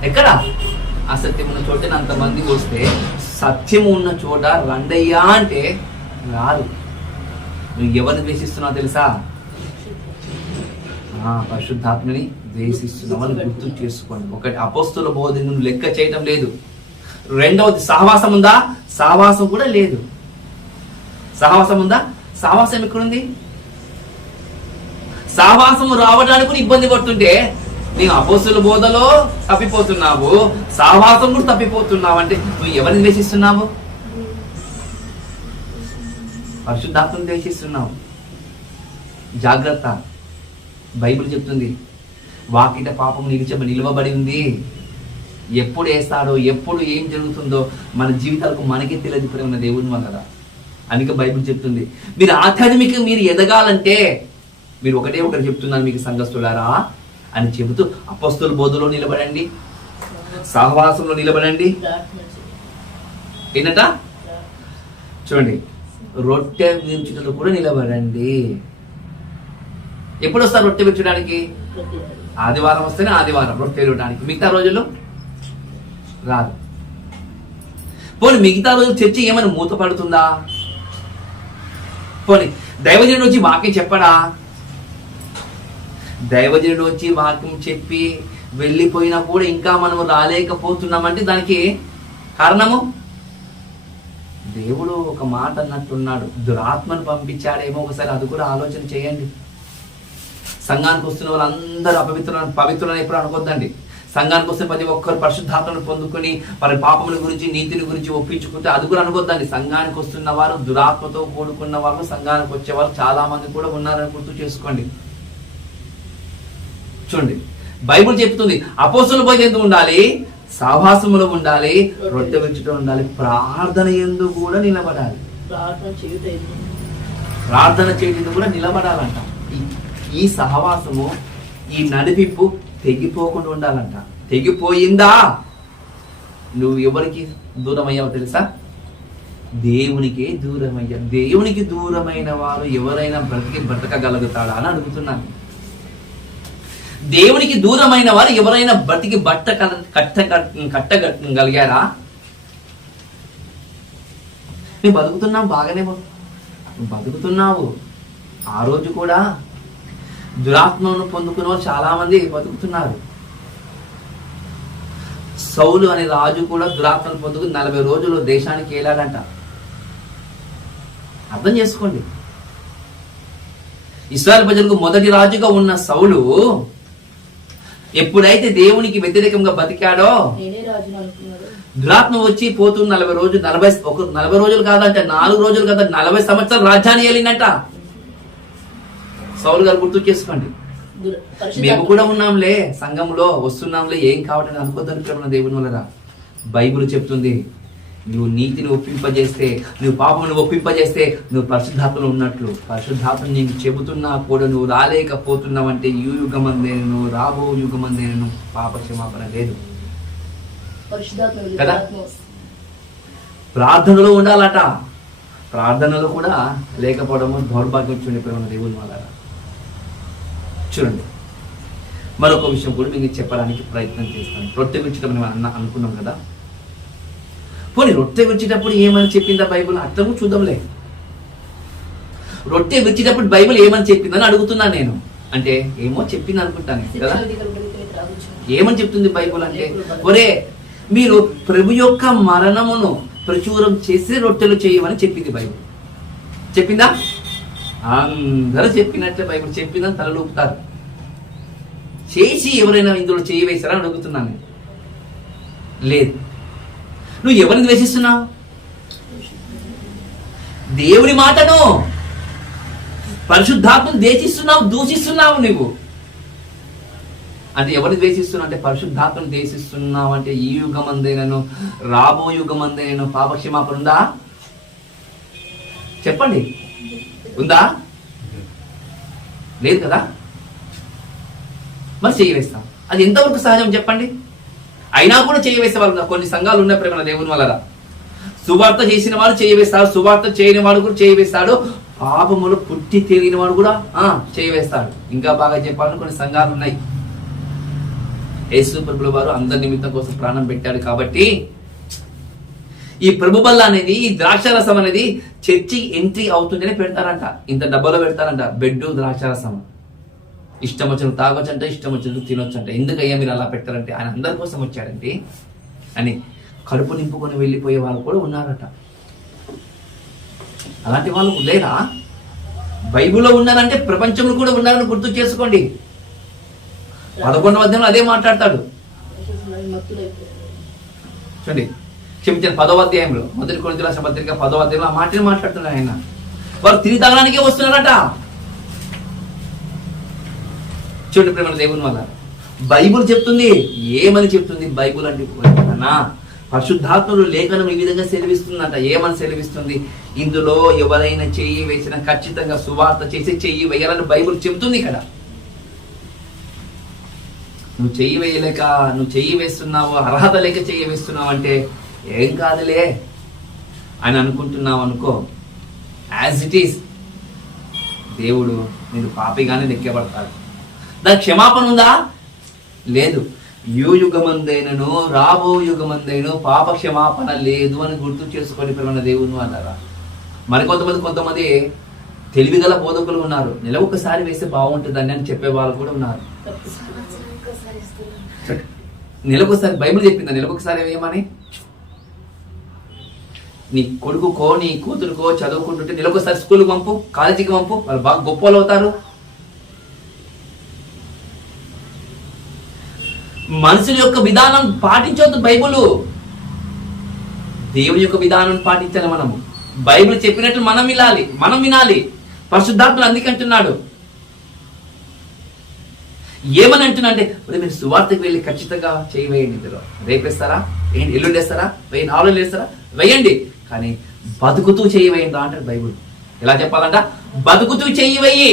ఎక్కడ? అసత్యం ఉన్న చోట అంతమంది వస్తే, సత్యం ఉన్న చోట రండయ్యా అంటే రాదు. నువ్వు ఎవరిని ద్వేషిస్తున్నావు తెలుసా? పరిశుద్ధాత్మని ద్వేషిస్తున్నామని గుర్తు చేసుకోండి. ఒకటి, అపొస్తలుల బోధను నువ్వు లెక్క చేయటం లేదు. రెండవది, సహవాసం ఉందా? సహవాసం కూడా లేదు. సహవాసం ఉందా? సహవాసం ఎక్కడుంది? సహవాసం రావడానికి ఇబ్బంది పడుతుంటే నీవు అపొస్తలుల బోధలో తప్పిపోతున్నావు, సహవాసం కూడా తప్పిపోతున్నావు అంటే నువ్వు ఎవరిని ద్వేషిస్తున్నావు? పరిశుద్ధాత్మను ద్వేషిస్తున్నావు. జాగ్రత్త. బైబిల్ చెప్తుంది, వాకిట పాపం నిలువబడి ఉంది. ఎప్పుడు వేస్తాడో, ఎప్పుడు ఏం జరుగుతుందో మన జీవితాలకు మనకే తెలియదు ప్రేమ దేవుని వల్ల. అందుకే బైబిల్ చెప్తుంది, మీరు ఆధ్యాత్మిక మీరు ఎదగాలంటే మీరు ఒకటి చెప్తున్నాను మీకు సంఘస్థులారా అని చెబుతూ, అపొస్తలుల బోధలో నిలబడండి, సహవాసంలో నిలబడండి. ఏంటట? చూడండి, రొట్టె విరుచుటలో కూడా నిలబడండి. ఎప్పుడు వస్తారు రొట్టె విరచడానికి? ఆదివారం వస్తేనే ఆదివారం రొట్టె విరచడానికి, మిగతా రోజుల్లో రాదు. పోనీ మిగతా రోజులు చర్చ ఏమైనా మూతపడుతుందా? పోనీ దైవజనుడు వచ్చి వాక్యం చెప్పడా? దైవజనుడు వచ్చి వాక్యం చెప్పి వెళ్ళిపోయినా కూడా ఇంకా మనం రాలేకపోతున్నామంటే దానికి కారణము దేవుడు ఒక మాట అన్నట్టున్నాడు, దురాత్మను పంపించాడేమో. ఒకసారి అది కూడా ఆలోచన చేయండి. సంఘానికి వస్తున్న వాళ్ళందరూ పవిత్రులని ఎప్పుడు అనుకోద్దండి. సంఘానికి వస్తున్న ప్రతి ఒక్కరు పరిశుద్ధాత్మను పొందుకొని వారి పాపముల గురించి నీతిని గురించి ఒప్పించుకుంటే అది కూడా అనుకోద్దండి. సంఘానికి వస్తున్న వారు దురాత్మతో కూడుకున్న వాళ్ళు, సంఘానికి వచ్చేవారు చాలా మంది కూడా ఉన్నారని గుర్తు చేసుకోండి. చూడండి, బైబుల్ చెప్తుంది అపోస్తుల పోయి ఎందుకు ఉండాలి, సహవాసములో ఉండాలి, రొట్టె విరుచుట ఉండాలి, ప్రార్థన యందు కూడా నిలబడాలి. ప్రార్థన చేయడం కూడా నిలబడాలంట. ఈ సహవాసము, ఈ నడిపింపు తెగిపోకుండా ఉండాలంట. తెగిపోయిందా నువ్వు ఎవరికి దూరం అయ్యావు తెలుసా? దేవునికే దూరం అయ్యా. దేవునికి దూరమైన వారు ఎవరైనా బ్రతకగలుగుతాడా అని అడుగుతున్నాను. దేవునికి దూరమైన వారు ఎవరైనా బ్రతికి కట్టగలిగారా? నువ్వు బతుకుతున్నావు, బాగానే బతుకుతున్నావు. ఆ రోజు కూడా దురాత్మను పొందుకున్న వాళ్ళు చాలా మంది బతుకుతున్నారు. సౌలు అనే రాజు కూడా దురాత్మను పొందుకుని 40 రోజులు దేశానికి వెళ్ళాడంట. అర్థం చేసుకోండి. ఇశ్రాయేలు ప్రజలకు మొదటి రాజుగా ఉన్న సౌలు ఎప్పుడైతే దేవునికి వ్యతిరేకంగా బతికాడో దురాత్మ వచ్చి పోతున్న 40 రోజులు 40 రోజులు కాదంట, 4 రోజులు కాదంట, 40 సంవత్సరాలు రాజ్యాన్ని వెళ్ళిందంట. సౌలు గారు గుర్తు చేసుకోండి. మేము కూడా ఉన్నాంలే, సంఘంలో వస్తున్నాంలే, ఏం కావటం అనుకోద్దని దేవుని వల్ల బైబిల్ చెప్తుంది. నువ్వు నీతిని ఒప్పింపజేస్తే, నువ్వు పాపమును ఒప్పింపజేస్తే నువ్వు పరిశుద్ధాత్మలో ఉన్నట్లు. పరిశుద్ధాత్మ నీకు చెబుతున్నా కూడా నువ్వు రాలేకపోతున్నావంటే ఈ యుగమందేను రాబో యుగమందేను పాప క్షమాపణ లేదు కదా. ప్రార్థనలో ఉండాలట. ప్రార్థనలో కూడా లేకపోవడము దౌర్భాగ్యం. చూడండి దేవుని వల్ల. చూడండి, మరొక విషయం కూడా మీకు చెప్పడానికి ప్రయత్నం చేస్తాను. రొట్టె విరుచుటం అనుకున్నాం కదా. పోనీ రొట్టె విరిచేటప్పుడు ఏమని చెప్పిందా బైబిల్? అర్థము చూద్దాంలే. రొట్టె విరిచేటప్పుడు బైబిల్ ఏమని చెప్పిందని అడుగుతున్నాను నేను. అంటే ఏమో చెప్పింది అనుకుంటాను కదా. ఏమని చెప్తుంది బైబిల్ అంటే, ఒరే మీరు ప్రభు యొక్క మరణమును ప్రచురం చేసి రొట్టెలు చేయమని చెప్పింది బైబిల్. చెప్పిందా? అందరూ చెప్పినట్లే బైబిల్ చెప్పిందని తలలూపుతారు. చేసి ఎవరైనా ఇందులో చేయి వేశారని అడుగుతున్నాను. లేదు. నువ్వు ఎవరిని ద్వేషిస్తున్నావు? దేవుని మాటను, పరిశుద్ధాత్మను ద్వేషిస్తున్నావు, దూషిస్తున్నావు నువ్వు. అంటే ఎవరిని ద్వేషిస్తున్నావు అంటే పరిశుద్ధాత్మను ద్వేషిస్తున్నావు. అంటే ఈ యుగమందేనను రాబో యుగమందేనను పాపక్షమాపణ ఉందా? చెప్పండి, ఉందా? లేదు కదా. మరి చేయి వేస్తాం. అది ఎంతవరకు సహజం చెప్పండి. అయినా కూడా చేయి వేసే వాళ్ళు కొన్ని సంఘాలు ఉన్న ప్రేమ దేవుని వల్ల. సువార్త చేసిన వాడు చేయి వేస్తాడు, సువార్త చేయని వాడు కూడా చేయి వేస్తాడు, పాపములు పుట్టి తెలియని వాడు కూడా చేయి వేస్తాడు. ఇంకా బాగా చెప్పాలని కొన్ని సంఘాలు ఉన్నాయి. యేసు ప్రభుల వారు అందరి నిమిత్తం కోసం ప్రాణం పెట్టాడు కాబట్టి ఈ ప్రభు బల్ల అనేది, ఈ ద్రాక్షారసం అనేది చర్చి ఎంట్రీ అవుతుంటేనే పెడతారంట. ఇంత డబ్బాలో పెడతారంట. బెడ్ ద్రాక్షారసం ఇష్టం వచ్చినట్టు తాగొచ్చంట, ఇష్టం వచ్చినట్టు తినొచ్చంట. ఎందుకయ్యా మీరు అలా పెట్టారంటే ఆయన అందరి కోసం వచ్చాడంటే అని కడుపు నింపుకొని వెళ్ళిపోయే వాళ్ళు కూడా ఉన్నారట. అలాంటి వాళ్ళు లేరా? బైబిల్లో ఉన్నారంటే ప్రపంచంలో కూడా ఉన్నారని గుర్తు చేసుకోండి. 11వ అధ్యాయంలో అదే మాట్లాడతాడు. చూడండి, క్షమించండి, 10వ అధ్యాయంలో, మొదటి కొరింథీయుల రాసిన పత్రిక 10వ అధ్యాయంలో ఆ మాటని మాట్లాడుతున్నాడు ఆయన. వారు తిరిగి తాగడానికే వస్తున్నారట. చూడండి ప్రేమ దేవుని వల్ల. బైబుల్ చెప్తుంది. ఏమని చెప్తుంది బైబుల్ అంటే? పరిశుద్ధాత్ముడు లేఖనం ఈ విధంగా సెలవిస్తుందంట. ఏమని సెలవిస్తుంది? ఇందులో ఎవరైనా చెయ్యి వేసినా ఖచ్చితంగా సువార్త చేసి చెయ్యి వేయాలని బైబుల్ చెబుతుంది ఇక్కడ. నువ్వు చెయ్యి వేయలేక, నువ్వు చెయ్యి వేస్తున్నావు, అర్హత లేక చెయ్యి వేస్తున్నావు అంటే ఏం కాదులే అని అనుకుంటున్నావు అనుకో. యాజ్ ఇట్ ఈస్ దేవుడు నేను పాపిగానే లెక్కబడతాడు. దాని క్షమాపణ ఉందా? లేదు. యుగమందైనను రాబో యుగమందైను పాప క్షమాపణ లేదు అని గుర్తు చేసుకొని ప్రేమ దేవుని అన్నారా. కొంతమంది తెలివిగల బోధకులు ఉన్నారు. నెలకొకసారి వేస్తే బాగుంటుందని అని చెప్పే వాళ్ళు కూడా ఉన్నారు. నెలకొకసారి బైబిల్ చెప్పిందా నెలకొకసారి ఏమని? నీ కొడుకుకో నీ కూతురుకో చదువుకుంటుంటే నెలకొకసారి స్కూల్కి పంపు, కాలేజీకి పంపు, వాళ్ళు బాగా గొప్పలు అవుతారు. మనుషుల యొక్క విధానం పాటించవద్దు. దేవుని యొక్క విధానం పాటించాలి. మనము బైబిల్ చెప్పినట్టు మనం వినాలి. పరిశుద్ధాత్ముడు అందుకంటున్నాడు. ఏమని అంటున్నా అంటే, మీరు సువార్తకు వెళ్ళి ఖచ్చితంగా చేయవేయండి. ఇందులో రేపేస్తారా, ఎల్లుండేస్తారా, వెయ్యి 4 వేస్తారా, వేయండి, కానీ బతుకుతూ చేయవేయండి అంటారు బైబిల్. ఎలా చెప్పాలంట? బతుకుతూ చేయవేయి.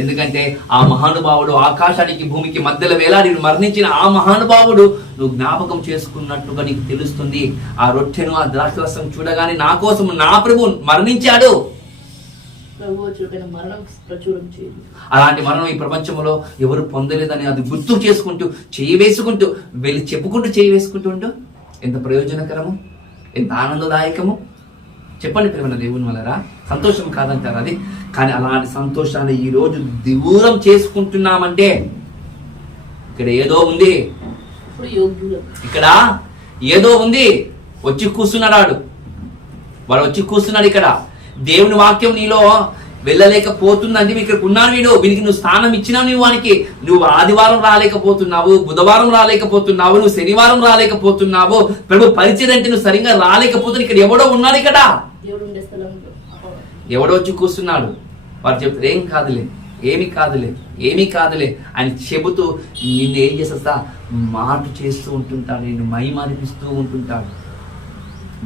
ఎందుకంటే ఆ మహానుభావుడు ఆకాశానికి భూమికి మధ్యలో వేలాడి మరణించిన ఆ మహానుభావుడు నువ్వు జ్ఞాపకం చేసుకున్నట్టుగా నీకు తెలుస్తుంది. ఆ రొట్టెను ఆ ద్రాక్షరసం చూడగానే నా కోసం నా ప్రభు మరణించాడు. అలాంటి మరణం ఈ ప్రపంచంలో ఎవరు పొందలేదని అది గుర్తు చేసుకుంటూ చేయి వేసుకుంటూ వెళ్ళి చెప్పుకుంటూ చేయి వేసుకుంటూ ఉంటూ ఎంత ప్రయోజనకరము, ఎంత ఆనందదాయకము చెప్పండి ప్రేమ దేవుని వలరా. సంతోషం కాదంటారు అది, కానీ అలాంటి సంతోషాన్ని ఈ రోజు దూరం చేసుకుంటున్నామంటే ఇక్కడ ఏదో ఉంది. వచ్చి కూర్చున్నాడు వాడు వచ్చి కూర్చున్నాడు. ఇక్కడ దేవుని వాక్యం నీలో వెళ్ళలేకపోతుందంటే ఇక్కడ ఉన్నాను వీనికి నువ్వు స్థానం ఇచ్చినావు. నువ్వు ఆదివారం రాలేకపోతున్నావు, బుధవారం రాలేకపోతున్నావు, నువ్వు శనివారం రాలేకపోతున్నావు, ప్రభు పరిచయం అంటే నువ్వు సరిగ్గా రాలేకపోతున్నావు. ఇక్కడ ఎవడో ఉన్నాడు. ఇక్కడ ఎవడో వచ్చి కూర్చున్నాడు. వాడు చెప్తారు ఏమీ కాదులే అని చెబుతూ నిన్ను ఏం చేస్తా మాట చేస్తూ ఉంటుంటాడు. నేను మైమనిపిస్తూ ఉంటుంటాడు.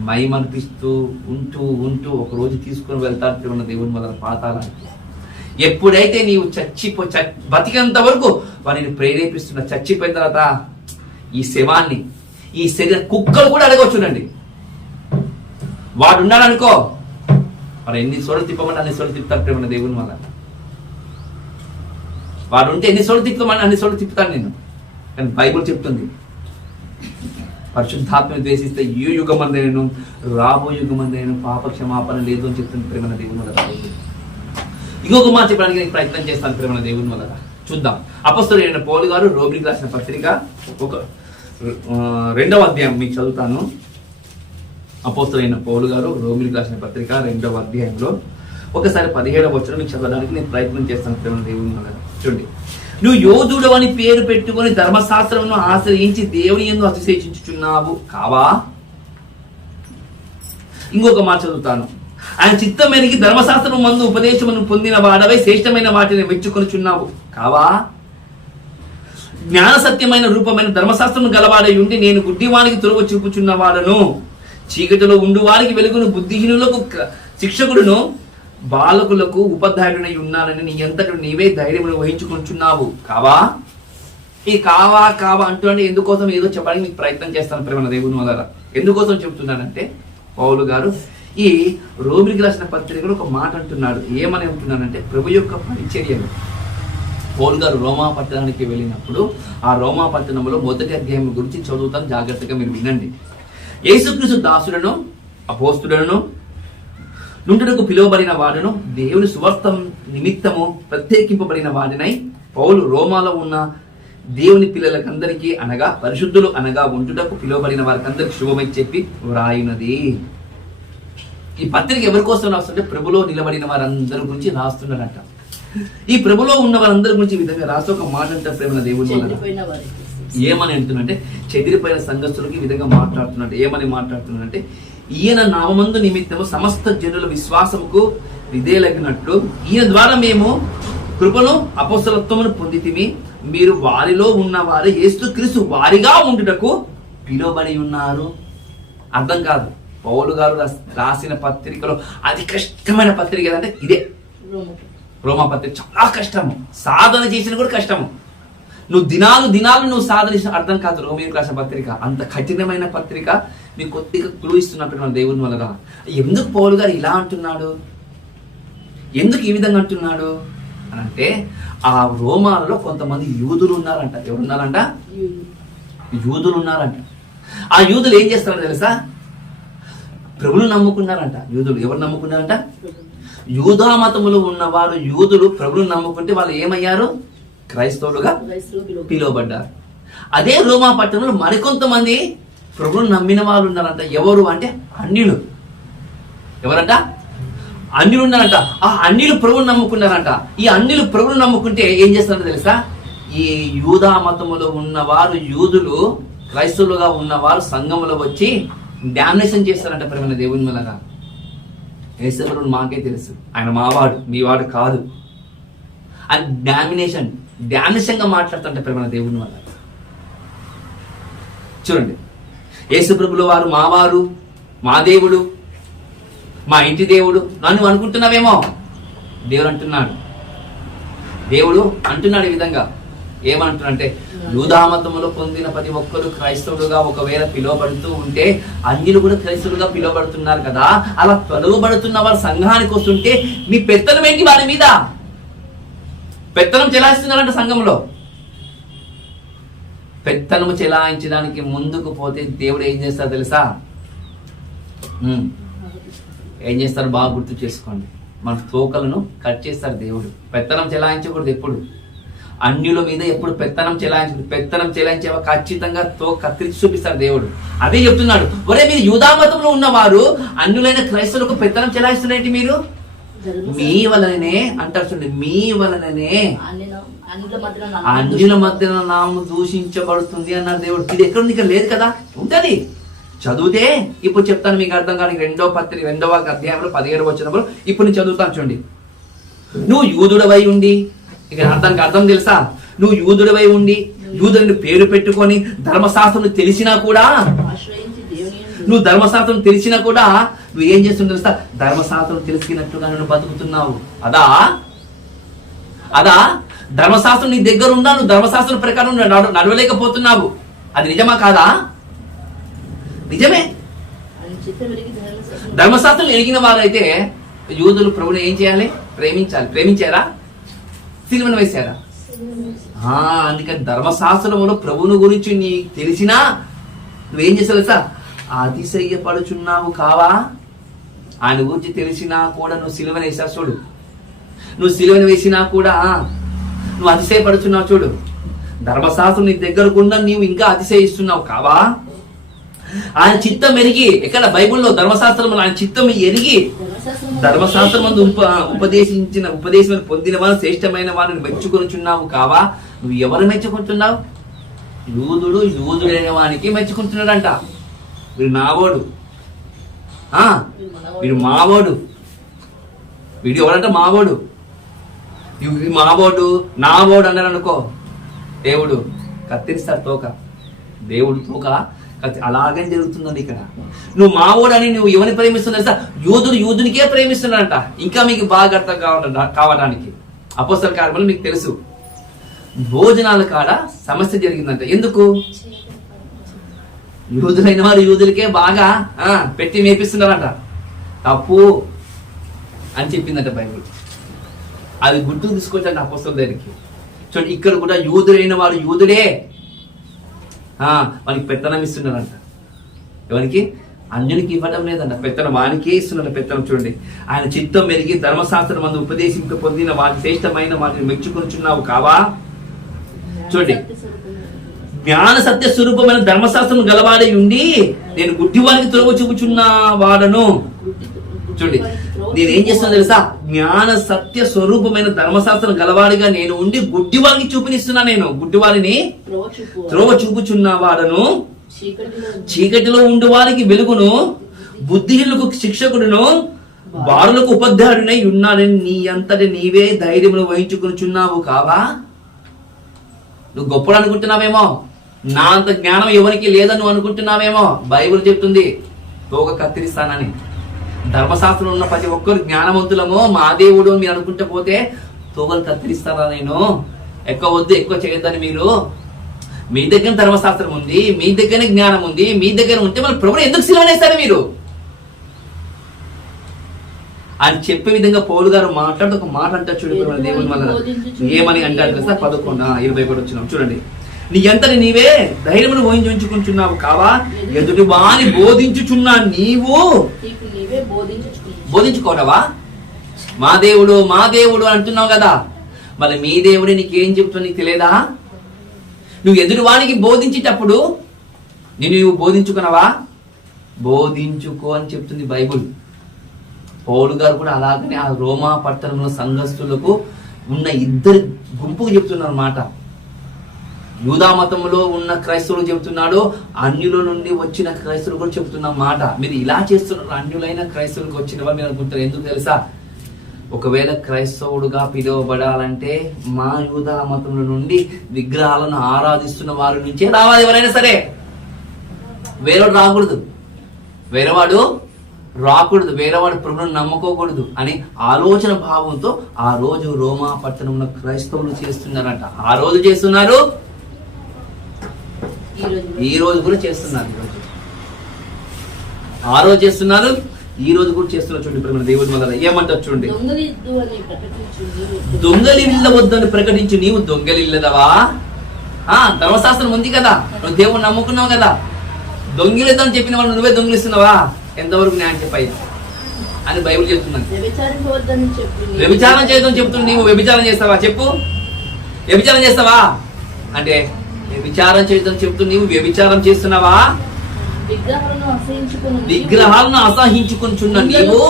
మైమనిపిస్తూ ఉంటూ ఒక రోజు తీసుకుని వెళ్తాడు తిరుమల దేవుని వల్ల పాతాళానికి. ఎప్పుడైతే నీవు బతికేంత వరకు వాడిని ప్రేరేపిస్తున్న, చచ్చిపోయిన తర్వాత ఈ శవాన్ని ఈ శరీర కుక్కలు కూడా అడగవచ్చునండి. వాడు ఉన్నాడు అనుకో, వాడు ఎన్ని సోళ్ళు తిప్పమని అన్ని సోళ్ళు తిప్పుతాడు ప్రేమ దేవుని వల్ల. వాడు ఉంటే ఎన్ని సోళ్ళు తిప్పమని అన్ని సోళ్ళు తిప్పుతాడు నేను. కానీ బైబుల్ చెప్తుంది పరిశుద్ధాత్మను ద్వేషిస్తే ఈ యుగమందైనను రాబో యుగమందైనను పాప క్షమాపణ లేదు అని చెప్తుంది ప్రేమ దేవుని వల్ల. ఇంకొక మాట చెప్పడానికి నేను ప్రయత్నం చేస్తాను ప్రేమ దేవుని వల్ల. చూద్దాం. అపొస్తలుడైన పౌలు గారు రోమిలికి రాసిన పత్రిక 2వ అధ్యాయం మీకు చదువుతాను. అపొస్తలుడైన పౌలు గారు రోమిలికి రాసిన పత్రిక 2వ అధ్యాయంలో ఒకసారి 17వ వచనం మీకు చదవడానికి నేను ప్రయత్నం చేస్తాను ప్రేమ దేవుని వల్ల. చూడండి. నువ్వు యోధుడు అని పేరు పెట్టుకుని ధర్మశాస్త్రమును ఆశ్రయించి దేవుని యందు అతిశయించుచున్నావు కావా? ఇంకొక మాట చదువుతాను. ఆయన చిత్తం మేరకు ధర్మశాస్త్రం మందు ఉపదేశమును పొందిన వాడవై శ్రేష్టమైన వాటిని మెచ్చుకొనుచున్నావు కావా? జ్ఞాన సత్యమైన రూపమైన ధర్మశాస్త్రము గలవాడై ఉండి నేను గుడ్డివానికి తొలగ చూపుచున్న వాడను, చీకటిలో ఉండు వారికి వెలుగును, బుద్ధిహీనులకు శిక్షకుడును, బాలకులకు ఉపాధ్యాయుడై ఉన్నానని నీ ఎంతటి నీవే ధైర్యమును వహించుకుంటున్నావు కావా? ఈ కావా అంటూ అంటే ఎందుకోసం ఏదో చెప్పడానికి మీకు ప్రయత్నం చేస్తాను ప్రేమ దేవుని వల్ల. ఎందుకోసం చెప్తున్నానంటే పౌలు గారు ఈ రోమిలికి రాసిన పత్రికలో ఒక మాట అంటున్నాడు. ఏమని అంటున్నానంటే ప్రభు యొక్క పరిచర్యలు. పౌలు గారు రోమా పట్టణానికి వెళ్ళినప్పుడు ఆ రోమా పట్టణంలో 1వ అధ్యాయం గురించి చదువుతాను, జాగ్రత్తగా మీరు వినండి. యేసుక్రీస్తు దాసులను అపోస్తులను నుండుటకు పిలువబడిన వాడును దేవుని సువార్త నిమిత్తము ప్రత్యేకింపబడిన వాడినై పౌలు రోమాలో ఉన్న దేవుని పిల్లలకందరికీ అనగా పరిశుద్ధులు అనగా ఉంటుటకు పిలువబడిన వారికి అందరికి శుభమై చెప్పి వ్రాయునది. ఈ పత్రిక ఎవరి కోసం రాస్తుంటే ప్రభులో నిలబడిన వారందరి గురించి రాస్తున్నారంట. ఈ ప్రభులో ఉన్న వారందరి గురించి ఈ విధంగా రాస్తూ ఒక మాట అంటారు ప్రేమ దేవుని వల్ల. ఏమని అంటున్నంటే చెదిరిపోయిన సంఘస్థులకి ఈ విధంగా మాట్లాడుతున్నట్టు. ఏమని మాట్లాడుతున్నాడంటే ఈయన నామందు నిమిత్తము సమస్త జనుల విశ్వాసముకు విధేయులగినట్లు ఈయన ద్వారా మేము కృపను అపొస్తలత్వమును పొందితిమి. మీరు వారిలో ఉన్నవారు యేసుక్రీస్తు వారిగా ఉండుటకు పిలువబడి ఉన్నారు. అర్థం కాదు. పౌలు గారు రాసిన పత్రికలో అతి కష్టమైన పత్రిక ఏదంటే ఇదే రోమా పత్రిక. చాలా కష్టము, సాధన చేసిన కూడా కష్టము. నువ్వు దినాలు నువ్వు సాధన చేసిన అర్థం కాదు. రోమిలికి రాసిన పత్రిక అంత కఠినమైన పత్రిక. మీకు కొద్దిగా క్లూ ఇస్తున్నట్టు మన దేవుని వల్ల. ఎందుకు పౌలు గారు ఇలా అంటున్నాడు, ఎందుకు ఈ విధంగా అంటున్నాడు అని అంటే ఆ రోమాలలో కొంతమంది యూదులు ఉన్నారంట. ఎవరున్నారంట? యూదులు ఉన్నారంట. ఆ యూదులు ఏం చేస్తారో తెలుసా? ప్రభువును నమ్ముకున్నారంట. యూదులు ఎవరు నమ్ముకున్నారంట? యూదా మతములు ఉన్నవారు యూదులు ప్రభువును నమ్ముకుంటే వాళ్ళు ఏమయ్యారు? క్రైస్తవులుగా పిలువబడ్డారు. అదే రోమా పట్టణంలో మరికొంతమంది ప్రభువును నమ్మిన వాళ్ళు ఉన్నారంట. ఎవరు అంటే అన్యులు. ఎవరంట? అన్యులు ఉన్నారంట. ఆ అన్యులు ప్రభువును నమ్ముకున్నారంట. ఈ అన్యులు ప్రభువును నమ్ముకుంటే ఏం చేస్తారంటే తెలుసా, ఈ యూదా మతములో ఉన్నవారు, యూదులు, క్రైస్తవులుగా ఉన్నవారు సంఘములో వచ్చి డామినేషన్ చేస్తారంట. ప్రేమ దేవుని వలన యేసుప్రభువు మాకే తెలుసు, ఆయన మావాడు, మీ వాడు కాదు అని డామినేషన్గా మాట్లాడుతుంటే ప్రేమ దేవుని వల్ల. చూడండి, యేసుప్రభుల వారు మావారు, మా దేవుడు, మా ఇంటి దేవుడు నన్ను అనుకుంటున్నావేమో. దేవుడు అంటున్నాడు ఈ విధంగా. ఏమంటున్నాడంటే, యూదామతములో పొందిన ప్రతి ఒక్కరు క్రైస్తవులుగా ఒకవేళ పిలువబడుతూ ఉంటే అన్యులు కూడా క్రైస్తవులుగా పిలువబడుతున్నారు కదా. అలా పిలువబడుతున్న వారు సంఘానికి వస్తుంటే మీ పెత్తనం ఏంటి వారి మీద? పెత్తనం చెలాయిస్తున్నారంట సంఘంలో. పెత్తనము చెలాయించడానికి ముందుకు పోతే దేవుడు ఏం చేస్తారో తెలుసా? ఏం చేస్తారు? బాగా గుర్తు చేసుకోండి. మన తోకలను కట్ చేస్తారు దేవుడు. పెత్తనం చెలాయించకూడదు ఎప్పుడు. అన్యుల మీద ఎప్పుడు పెత్తనం చెలాయించకూడదు. పెత్తనం చెలాయించేవా ఖచ్చితంగా కత్తిరించి చూపిస్తారు దేవుడు. అదే చెప్తున్నాడు, ఒరే మీరు యూదామతంలో ఉన్నవారు అన్యులైన క్రైస్తవులకు పెత్తనం చెలాయిస్తున్నారేంటి మీరు? మీ వలననే అంటారు చూడండి, మీ వలననే అన్యుల మధ్యన నామము దూషించబడుతుంది అన్నారు దేవుడు. ఇది ఎక్కడ ఇక్కడ లేదు కదా, ఉంటది. చదివితే ఇప్పుడు చెప్తాను మీకు అర్థం కానీ. 2వ అధ్యాయంలో 17 వచనంలో ఇప్పుడు నేను చదువుతాను చూడండి. నువ్వు యూదుడవై ఉండి, ఇక్కడ దానికి అర్థం తెలుసా? నువ్వు యూదుడవై ఉండి యూదుని పేరు పెట్టుకొని ధర్మశాస్త్రం తెలిసినా కూడా, నువ్వు ధర్మశాస్త్రం తెలిసినా కూడా నువ్వు ఏం చేస్తుంటే తెలుసా? ధర్మశాస్త్రం తెలిసినట్టుగా నువ్వు బతుకుతున్నావు. అదా ధర్మశాస్త్రం నీ దగ్గర ఉన్నా నువ్వు ధర్మశాస్త్రం ప్రకారం నడవలేకపోతున్నావు. అది నిజమా కాదా? నిజమే. ధర్మశాస్త్రం ఎరిగిన వారైతే యూదులు ప్రభుని ఏం చేయాలి? ప్రేమించాలి. ప్రేమించారా? సిలువను వేశారా? అందుకని ధర్మశాస్త్రములో ప్రభువుని గురించి నీకు తెలిసినా నువ్వేం చేసావు తెలుసా? అతిశయ్యపడుచున్నావు కావా? ఆయన గురించి తెలిసినా కూడా నువ్వు సిలువను వేసావు చూడు. నువ్వు సిలువను వేసినా కూడా నువ్వు అతిశయపడుచున్నావు చూడు. ధర్మశాస్త్రం నీ దగ్గరకుండా నీవు ఇంకా అతిశయిస్తున్నావు కావా? ఆయన చిత్తం ఎరిగి, ఎక్కడ బైబిల్లో ధర్మశాస్త్రంలో ఆయన చిత్తం ఎరిగి ధర్మశాస్త్రం మందు ఉపదేశం పొందిన వారు శ్రేష్టమైన వారిని మెచ్చుకొనుచున్నావు కావా? నువ్వు ఎవరు మెచ్చుకుంటున్నావు? యూదుడైన వానికి మెచ్చుకుంటున్నాడంట. వీడు నావోడు, వీడు మావోడు, వీడు ఎవరంట? మావోడు. మావోడు నావోడు అన్నారు అనుకో, దేవుడు కత్తిరిస్తాడు తోక. దేవుడు తోక అలాగే జరుగుతుందండి ఇక్కడ. నువ్వు మావోడని నువ్వు ఎవరిని ప్రేమిస్తున్నావు తెలుసా? యూదునికే ప్రేమిస్తున్నాడంట. ఇంకా మీకు బాగా అర్థం కావడానికి అపోస్తల కార్యములు మీకు తెలుసు, భోజనాల కాడ సమస్య జరిగిందంట. ఎందుకు? యూదులైన వారు యూదులకే బాగా పెట్టి మేపిస్తున్నారంట. తప్పు అని చెప్పిందంట బైబిల్. అది గుర్తుకు తీసుకొచ్చండి అపోస్తల దగ్గరికి. చూడండి, ఇక్కడ కూడా యూదులైన వారు యూదుడే వానికి పెత్తనం ఇస్తున్నారంట. ఎవరికి? అన్యునికి ఇవ్వడం లేదంట. పెత్తనం వానికే ఇస్తున్నారు పెత్తనం. చూడండి, ఆయన చిత్తం మెరిగి ధర్మశాస్త్రం మందు ఉపదేశింప పొందిన వారి శ్రేష్టమైన వాటిని మెచ్చుకొనుచున్నావు కావా? చూడండి, జ్ఞాన సత్య స్వరూపమైన ధర్మశాస్త్రం గలవాడై ఉండి నేను గుడ్డివానికి త్రోవ చూపుచున్న వాడను. చూడండి, నేనేం చేస్తున్నా తెలుసా? జ్ఞాన సత్య స్వరూపమైన ధర్మశాస్త్రం గలవాడిగా నేను ఉండి గుడ్డివారికి చూపునిస్తున్నా. నేను గుడ్డివారిని త్రోవ చూపుచున్న వాడను, చీకటిలో ఉండి వారికి వెలుగును, బుద్ధిహీనులకు శిక్షకుడును, బారులకు ఉపాధ్యాయుడినై ఉన్నాడని నీ అంతటి నీవే ధైర్యమును వహించుకునిచున్నావు కావా? నువ్వు గొప్పడు అనుకుంటున్నావేమో, నా అంత జ్ఞానం ఎవరికి లేదని నువ్వు అనుకుంటున్నావేమో. బైబిల్ చెప్తుంది తోక కత్తిరిస్తానని. ధర్మశాస్త్రంలో ఉన్న ప్రతి ఒక్కరు జ్ఞానవంతులమో మా దేవుడు మీరు అనుకుంటే పోతే తోకలు కత్తిరిస్తారా? నేను ఎక్కువ చేయొద్దని మీరు. మీ దగ్గర ధర్మశాస్త్రం ఉంది, మీ దగ్గరనే జ్ఞానం ఉంది, మీ దగ్గర ఉంటే మళ్ళీ ప్రభువు ఎందుకు సిలువనేస్తారు మీరు అని చెప్పే విధంగా పౌలు గారు మాట్లాడుతూ ఒక మాట అంటారు చూడండి. దేవుని వల్ల ఏమని అంటారు తెలుసా? 11:21 వచ్చినాం చూడండి. నీ అంతటి నీవే ధైర్యమును వహించుకుంటున్నావు కావా? ఎదుటి వాని బోధించుచున్నా నీవు బోధించుకోవడవా? మా దేవుడు అంటున్నావు కదా, మళ్ళీ మీ దేవుడే నీకేం చెప్తున్నా నీకు తెలియదా? నువ్వు ఎదుటి వానికి బోధించేటప్పుడు నీవు బోధించుకున్నావా? బోధించుకో అని చెప్తుంది బైబుల్. పౌలు గారు కూడా అలాగనే ఆ రోమా పట్టణంలో సంఘస్థులకు ఉన్న ఇద్దరు గుంపుకు చెప్తున్నారు మాట. యూదా మతంలో ఉన్న క్రైస్తవులు చెబుతున్నాడు, అన్యుల నుండి వచ్చిన క్రైస్తవులు కూడా చెబుతున్న మాట. మీరు ఇలా చేస్తున్నారు, అన్యులైన క్రైస్తవులకు వచ్చిన వాళ్ళు మీరు అనుకుంటారు. ఎందుకు తెలుసా? ఒకవేళ క్రైస్తవుడుగా పిలువబడాలంటే మా యూదా మతంలో నుండి విగ్రహాలను ఆరాధిస్తున్న వారి నుంచే రావాలి ఎవరైనా సరే. వేరేవాడు రాకూడదు, వేరేవాడు ప్రభువును నమ్ముకోకూడదు అని ఆలోచన భావంతో ఆ రోజు రోమా పట్టణంలో క్రైస్తవులు చేస్తున్నారంట. ఆ రోజు చేస్తున్నారు, ఈ రోజు కూడా చేస్తున్నారు. ఆ రోజు చేస్తున్నారు, ఈ రోజు కూడా చేస్తున్నారు. చూడండి ప్రేమ దేవుడి వల్ల ఏమంటారు చూడండి. దొంగలిల్లవద్దని ప్రకటించు, నీవు దొంగలిల్లదవా? ధర్మశాస్త్రం ఉంది కదా, నువ్వు దేవుడు నమ్ముకున్నావు కదా, దొంగిలిద్దని చెప్పిన వాళ్ళు నువ్వే దొంగిలిస్తున్నావా? ఎంతవరకు న్యాయం చెప్పాయి అని బైబిల్ చెప్తున్నాను. వ్యభిచారం చేయదని చెప్తున్నావు, నీవు వ్యభిచారం చేస్తావా? చెప్పు, వ్యభిచారం చేస్తావా అంటే వ్యభిచారం చేయదని చెప్తూ నీవు వ్యభిచారం చేస్తున్నావా? విగ్రహాలను అసహించుకుంటున్నా నీవు.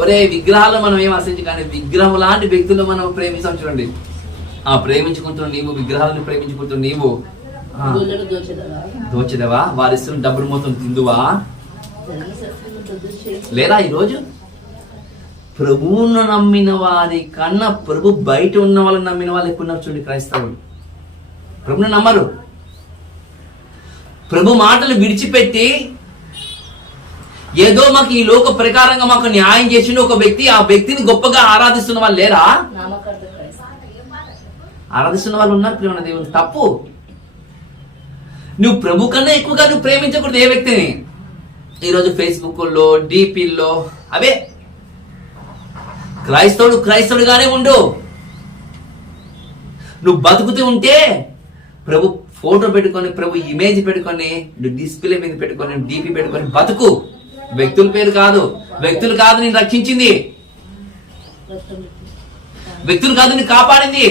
ఒరే విగ్రహాలు మనం ఏం అసహించు, కానీ విగ్రహం లాంటి వ్యక్తులు మనం ప్రేమిస్తాం చూడండి. ప్రేమించుకుంటున్న నీవు, విగ్రహాలను ప్రేమించుకుంటున్న నీవు దోచెదవా? వారిస్తున్న డబ్బులు మొత్తం తిందువా? లేదా ఈరోజు ప్రభువును నమ్మిన వారి కన్నా ప్రభు బయట ఉన్న వాళ్ళని నమ్మిన వాళ్ళు ఎక్కువ ఉన్నారు చూడండి. క్రైస్తవులు ప్రభుని నమ్మరు. ప్రభు మాటలు విడిచిపెట్టి ఏదో మాకు ఈ లోక ప్రకారంగా మాకు న్యాయం చేసిన ఒక వ్యక్తి, ఆ వ్యక్తిని గొప్పగా ఆరాధిస్తున్న వాళ్ళు లేరా? ఆరాధిస్తున్న వాళ్ళు ఉన్నారు ప్రేమ దేవుని. తప్పు. నువ్వు ప్రభు కన్నా ఎక్కువగా నువ్వు ప్రేమించకూడదు ఏ వ్యక్తిని. ఈరోజు ఫేస్బుక్ లో, డిపిల్లో అవే. క్రైస్తవుడుగానే ఉండు. నువ్వు బతుకుతూ ఉంటే ప్రభు ఫోటో పెట్టుకొని, ప్రభు ఇమేజ్ పెట్టుకొని, నువ్వు డిస్ప్లే మీద పెట్టుకొని, డిపి పెట్టుకొని బతుకు. వ్యక్తుల పేరు కాదు, వ్యక్తులు కాదు నేను రక్షించింది, వ్యక్తులు కాదు నేను కాపాడింది.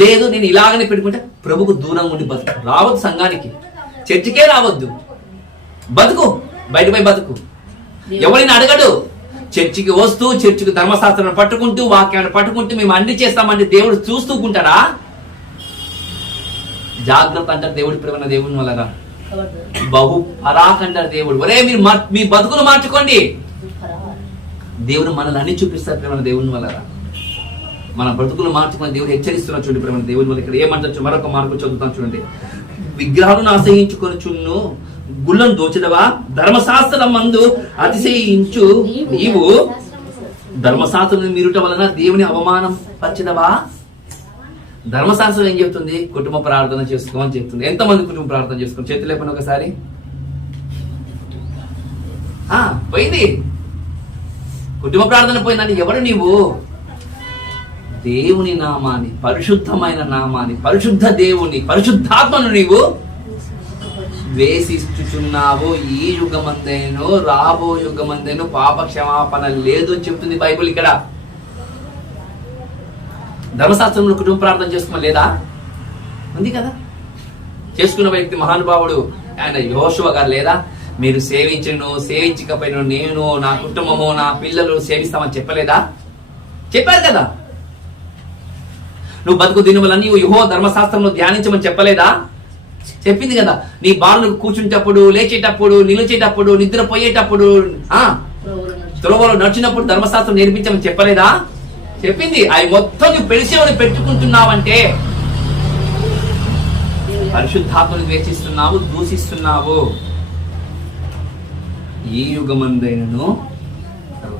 లేదు నేను ఇలాగనే పెట్టుకుంటే ప్రభుకు దూరంగా ఉండి బతుకు. రావద్దు సంఘానికి, చర్చికే రావద్దు, బతుకు, బయట పోయి బతుకు. ఎవరిని అడగడు. చర్చికి వస్తూ, చర్చికి ధర్మశాస్త్రాన్ని పట్టుకుంటూ, వాక్యాన్ని పట్టుకుంటూ మేము అన్ని చేస్తామంటే దేవుడు చూస్తూకుంటాడా? జాగ్రత్త అంటారు దేవుడి ప్రేమ దేవుని వల్ల. బహు పరాక్ అంటారు దేవుడు. ఒరే మీరు మీ బతుకులు మార్చుకోండి. దేవుడు మనల్ని అన్ని చూపిస్తారు ప్రేమ దేవుని వల్ల. మన బ్రతుకులు మార్చుకుని దేవుడు హెచ్చరిస్తున్నా చూడండి ప్రేమ దేవుని వల్ల. ఇక్కడ ఏమంటారు మరొక మార్గం చదువుతాం చూడండి. విగ్రహాలను ఆశ్రయించుకొని చున్ను గుళ్ళను దోచెదవా? ధర్మశాస్త్రం మందు అతిశయించు నీవు ధర్మశాస్త్రం మీరుట వలన దేవుని అవమానం పరచదవా? ధర్మశాస్త్రం ఏం చెప్తుంది? కుటుంబ ప్రార్థన చేసుకోమని చెప్తుంది. ఎంతమంది కుటుంబ ప్రార్థన చేసుకోండి? చేతులు లేపని ఒకసారి. పోయింది కుటుంబ ప్రార్థన పోయిందని. ఎవరు నీవు? దేవుని నామాన్ని, పరిశుద్ధమైన నామాన్ని, పరిశుద్ధ దేవుని, పరిశుద్ధాత్మను నీవు ద్వేషిస్తున్నావు. ఈ యుగమందేను రాబో యుగమందేను పాప క్షమాపణ లేదు అని చెప్తుంది బైబిల్. ఇక్కడ ధర్మశాస్త్రంలో కుటుంబ ప్రార్థన చేసుకోమని లేదా? ఉంది కదా. చేసుకున్న వ్యక్తి మహానుభావుడు ఆయన యోషువ గారు లేదా? మీరు సేవించకపోయినా నేను, నా కుటుంబము, నా పిల్లలు సేవిస్తామని చెప్పలేదా? చెప్పారు కదా. నువ్వు బతుకు దినములన్నీ యెహోవా ధర్మశాస్త్రంలో ధ్యానించమని చెప్పలేదా? చెప్పింది కదా. నీ బారులు కూర్చుంటప్పుడు, లేచేటప్పుడు, నిలిచేటప్పుడు, నిద్రపోయేటప్పుడు, త్రోవలో నడిచినప్పుడు ధర్మశాస్త్రం నేర్పించమని చెప్పలేదా? చెప్పింది. అవి మొత్తం నువ్వు పెడిసేవని పెట్టుకుంటున్నావంటే పరిశుద్ధాత్మను ద్వేషిస్తున్నావు, దూషిస్తున్నావు. ఈ యుగమందైనను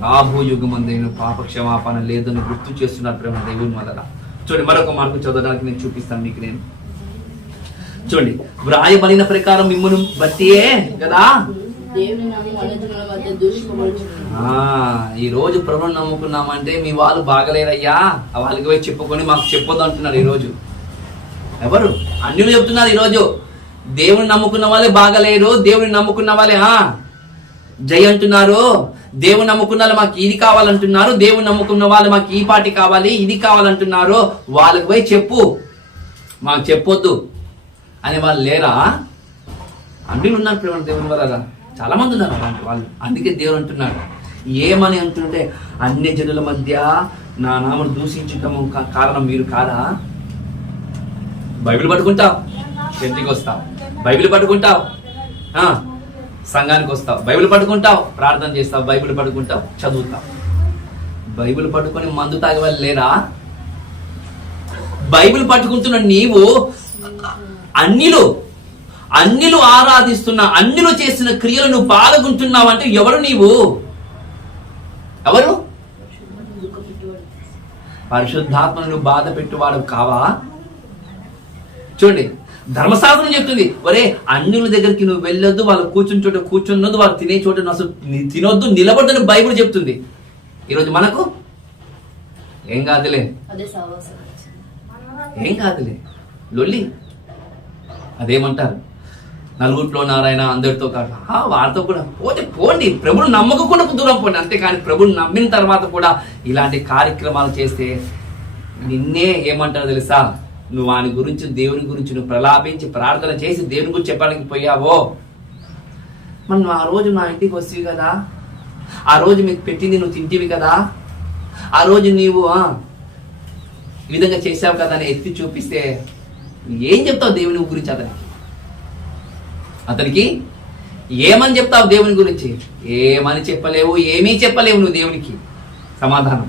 రాబో యుగమందైన పాప క్షమాపణ లేదని గుర్తు చేస్తున్నారు ప్రేమ దేవుని వల్ల. చూడండి మరొక మార్గం చదవడానికి నేను చూపిస్తాను మీకు. నేను చూడండి, వ్రాయబడిన ప్రకారం మిమ్మల్ని బట్టియే కదా ఈ రోజు ప్రభువుని నమ్ముకున్నామంటే మీ వాళ్ళు బాగలేరయ్యా, వాళ్ళకి పోయి చెప్పుకొని మాకు చెప్పొద్దు అంటున్నారు ఈ రోజు. ఎవరు? అన్యులు చెప్తున్నారు ఈరోజు. దేవుని నమ్ముకున్న వాళ్ళే బాగలేరు, దేవుని నమ్ముకున్న వాళ్ళే జై అంటున్నారు. దేవుని నమ్ముకున్న వాళ్ళు మాకు ఇది కావాలంటున్నారు, దేవుని నమ్ముకున్న వాళ్ళు మాకు ఈ పార్టీ కావాలి, ఇది కావాలంటున్నారు. వాళ్ళకి పోయి చెప్పు. మాకు చెప్పొద్దు అని వాళ్ళు లేరా? అన్యులు ఉన్నారు ప్రేమ దేవుని వల్ల, చాలా మంది ఉన్నారు అలాంటి వాళ్ళు. అందుకే దేవుడు అంటున్నాడు, ఏమని అంటుంటే అన్ని జనుల మధ్య నా నామను దూషించటము కారణం మీరు కాదా? బైబిల్ పట్టుకుంటావు, చర్చికి వస్తావు, బైబిల్ పట్టుకుంటావు, సంఘానికి వస్తావు, బైబిల్ పట్టుకుంటావు, ప్రార్థన చేస్తావు, బైబిల్ పట్టుకుంటావు, చదువుతావు. బైబిల్ పట్టుకొని మందు తాగే వాళ్ళు లేరా? బైబిల్ పట్టుకుంటున్న నీవు అన్యులు ఆరాధిస్తున్న, అన్యులు చేసిన క్రియలు నువ్వు పాల్గొంటున్నావు అంటే ఎవరు నీవు? ఎవరు? పరిశుద్ధాత్మను నువ్వు బాధ పెట్టువాడు కావా? చూడండి, ధర్మశాస్త్రం చెప్తుంది, ఒరే అన్యుల దగ్గరికి నువ్వు వెళ్ళొద్దు, వాళ్ళు కూర్చుని చోట కూర్చున్నొద్దు, వాళ్ళు తినే చోట అసలు తినొద్దు, నిలబడ్డని బైబిల్ చెప్తుంది. ఈరోజు మనకు ఏం కాదులే, ఏం కాదులే, లొల్లి. అదేమంటారు, నలుగురిలో నారాయణ అందరితో కాదు, వారితో కూడా పోతే పోండి, ప్రభుని నమ్మకుండా దూరం పోండి. అంతేకాని ప్రభుని నమ్మిన తర్వాత కూడా ఇలాంటి కార్యక్రమాలు చేస్తే నిన్నే ఏమంటారు తెలుసా? నువ్వు వాని గురించి, దేవుని గురించి నువ్వు ప్రలాపించి ప్రార్థన చేసి దేవుని గురించి చెప్పడానికి పోయావో, మనం ఆ రోజు నా ఇంటికి వస్తేవి కదా, ఆ రోజు మీకు పెట్టింది నువ్వు తింటివి కదా, ఆ రోజు నీవు ఈ విధంగా చేసావు కదా అని ఎత్తి చూపిస్తే ఏం చెప్తావు దేవుని గురించి? అతనికి ఏమని చెప్తావు దేవుని గురించి? ఏమని చెప్పలేవు, ఏమీ చెప్పలేవు నువ్వు దేవునికి సమాధానం.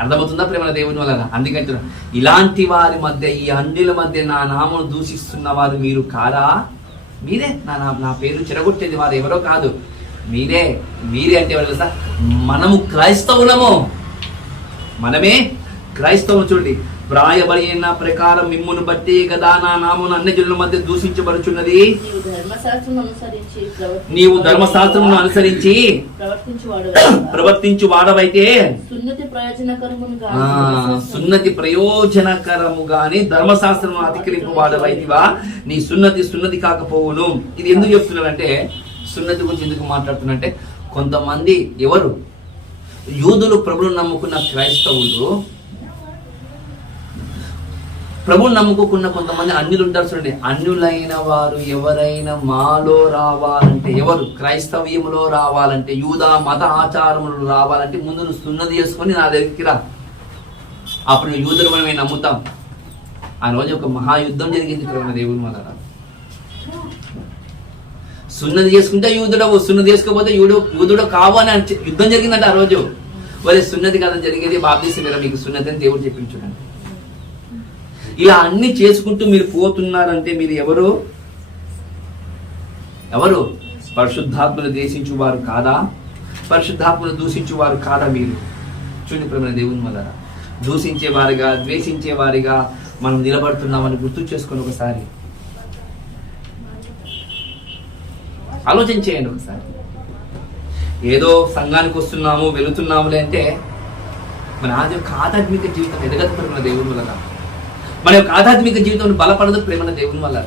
అర్థమవుతుందా ప్రేమ దేవుని వలన? అందుకంటున్నా, ఇలాంటి వారి మధ్య, ఈ అన్యుల మధ్య నా నామను దూషిస్తున్న వారు మీరు కారా? మీరే. నా పేరు చెడగొట్టేది వారు ఎవరో కాదు, మీరే. అంటే ఎవరు తెలుసా? మనము క్రైస్తవులము, మనమే క్రైస్తవులు. చూడండి, వ్రాయబడిన ప్రకారం మిమ్మును బట్టి కదా నా నామమును అన్ని జనుల మధ్య దూషించబడుచున్నది. నీవు ధర్మశాస్త్రమును అనుసరించి ప్రవర్తించు వాడవైతే సున్నతి ప్రయోజనకరముగాని ధర్మశాస్త్రమును అతిక్రమింపు వాడవైతివా, నీ సున్నతి కాకపోవును. ఇది ఎందుకు చెప్తున్నానంటే, సున్నతి గురించి ఎందుకు మాట్లాడుతున్నంటే, కొంతమంది ఎవరు యూదులు ప్రభువును నమ్ముకున్న క్రైస్తవులు, ప్రభువును నమ్ముకోకున్న కొంతమంది అన్యులు ఉంటారు. చూడండి, అన్యులైన వారు ఎవరైనా మాలో రావాలంటే, ఎవరు క్రైస్తవ్యములో రావాలంటే, యూదా మత ఆచారములు రావాలంటే ముందు నువ్వు సున్నతి చేసుకొని నా దగ్గరికి రా, అప్పుడు నువ్వు యూదులు మేము నమ్ముతాం. ఆ రోజు ఒక మహాయుద్ధం జరిగింది ప్రేమ దేవుని వల్ల. సున్నతి చేసుకుంటే యూదుడవు, సున్నతి చేసుకోకపోతే యూదుడు కావు అని యుద్ధం జరిగిందంటే ఆ రోజు. వాళ్ళే సున్నతి కదా జరిగేది, బాప్తీసం కదా మీకు సున్నతి అని దేవుడు చెప్పించుడండి. ఇలా అన్ని చేసుకుంటూ మీరు పోతున్నారంటే మీరు ఎవరు? పరిశుద్ధాత్మను దేశించువారు కాదా? పరిశుద్ధాత్మను దూషించువారు కాదా మీరు? చూడండి ప్రేమ దేవుని వల్ల, దూషించేవారిగా, ద్వేషించేవారిగా మనం నిలబడుతున్నామని గుర్తు చేసుకొని ఒకసారి ఆలోచన చేయండి. ఒకసారి ఏదో సంఘానికి వస్తున్నాము, వెళుతున్నాములే అంటే మన ఆధ్యాత్మిక జీవితం ఎదగదు ప్రేమ దేవుని వల్ల. మన యొక్క ఆధ్యాత్మిక జీవితం బలపడదు ప్రేమ దేవుని వల్ల.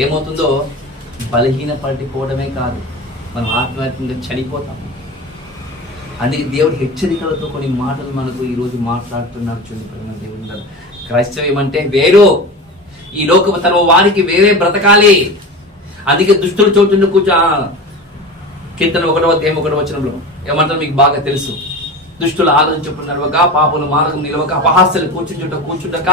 ఏమవుతుందో, బలహీన పడిపోవడమే కాదు, మనం ఆత్మహత్యంగా చనిపోతాము. అందుకే దేవుడు హెచ్చరికలతో కొన్ని మాటలు మనకు ఈరోజు మాట్లాడుతున్నారు. చూడండి ప్రేమ దేవుని వల్ల, క్రైస్తవ్యం అంటే వేరు, ఈ లోకము తన వారికి వేరే బ్రతకాలి. అందుకే దుష్టులు చోటు కూర్చో, కీర్తన 1:1 ఏమంటారు మీకు బాగా తెలుసు, దుష్టులు ఆలోచించుకుని నడవక, పాపులు మార్గం నిలవక, అపహాస్యులు కూర్చుండక.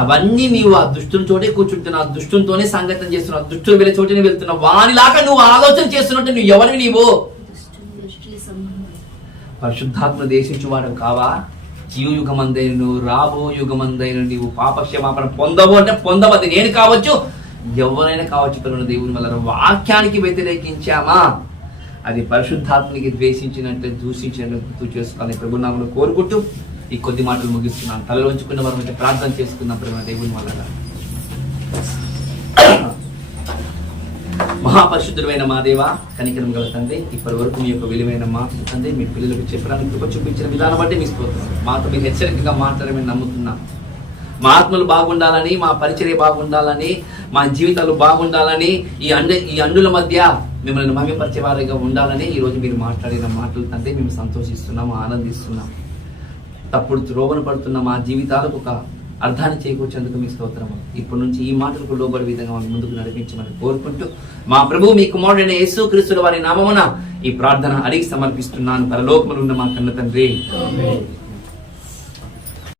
అవన్నీ నీవు ఆ దుష్టుని చోటే కూర్చుంటున్నావు, దుష్టునితోనే సంగతం చేస్తున్నావు, దుష్టులు వెళ్ళే చోటనే వెళ్తున్నావు. వానిలాగా నువ్వు ఆలోచన చేస్తున్నట్టు నువ్వు ఎవరిని? నీవు పరిశుద్ధాత్మ దేశించువాడు కావా? ఈ యుగమందైన రాబో యుగమందైన నీవు పాపక్షమాపణ పొందవు అంటే పొందవు. అది నేను కావచ్చు, ఎవరైనా కావచ్చు. పిల్లలు దేవుని వల్ల వాక్యానికి వ్యతిరేకించామా, అది పరిశుద్ధాత్మనికి ద్వేషించినట్టు, దూషించినట్టు గుర్తు చేసుకోవాలని ప్రభునామములో కోరుకుంటూ ఈ కొద్ది మాటలు ముగిస్తున్నాను. తలలో ఉంచుకున్న వారు అయితే ప్రార్థన చేసుకున్నాం ప్రేమ దేవుని వల్ల. మహాపరిశుద్ధుడైన మా దేవ, కనికరం గల తండ్రి, ఇప్పటి వరకు మీ యొక్క విలువైన మాటలు తండ్రి మీ పిల్లలకు చెప్పడానికి కృప చూపించిన విధానం బట్టి మీ స్తోత్రం. మాతో మీరు హెచ్చరికగా మాట్లాడమని నమ్ముతున్నాం. మా ఆత్మలు బాగుండాలని, మా పరిచర్య బాగుండాలని, మా జీవితాలు బాగుండాలని, ఈ అన్యుల మధ్య మిమ్మల్ని మహిమపరిచే వారిగా ఉండాలని ఈరోజు మీరు మాట్లాడిన మాటలు తండ్రి మేము సంతోషిస్తున్నాము, ఆనందిస్తున్నాం. తప్పుడు త్రోవన పడుతున్న మా జీవితాలకు ఒక అర్థాన్ని చేకూర్చేందుకు మీ స్తోత్రము. ఇప్పటి నుంచి ఈ మాటలకు లోబడి విధంగా మనం ముందుకు నడిపించమని కోరుకుంటూ మా ప్రభువు మీ కుమారుడైన యేసుక్రీస్తు వారి నామమున ఈ ప్రార్థన అడిగి సమర్పిస్తున్నాను. పరలోకమున ఉన్న మా కన్న తండ్రి.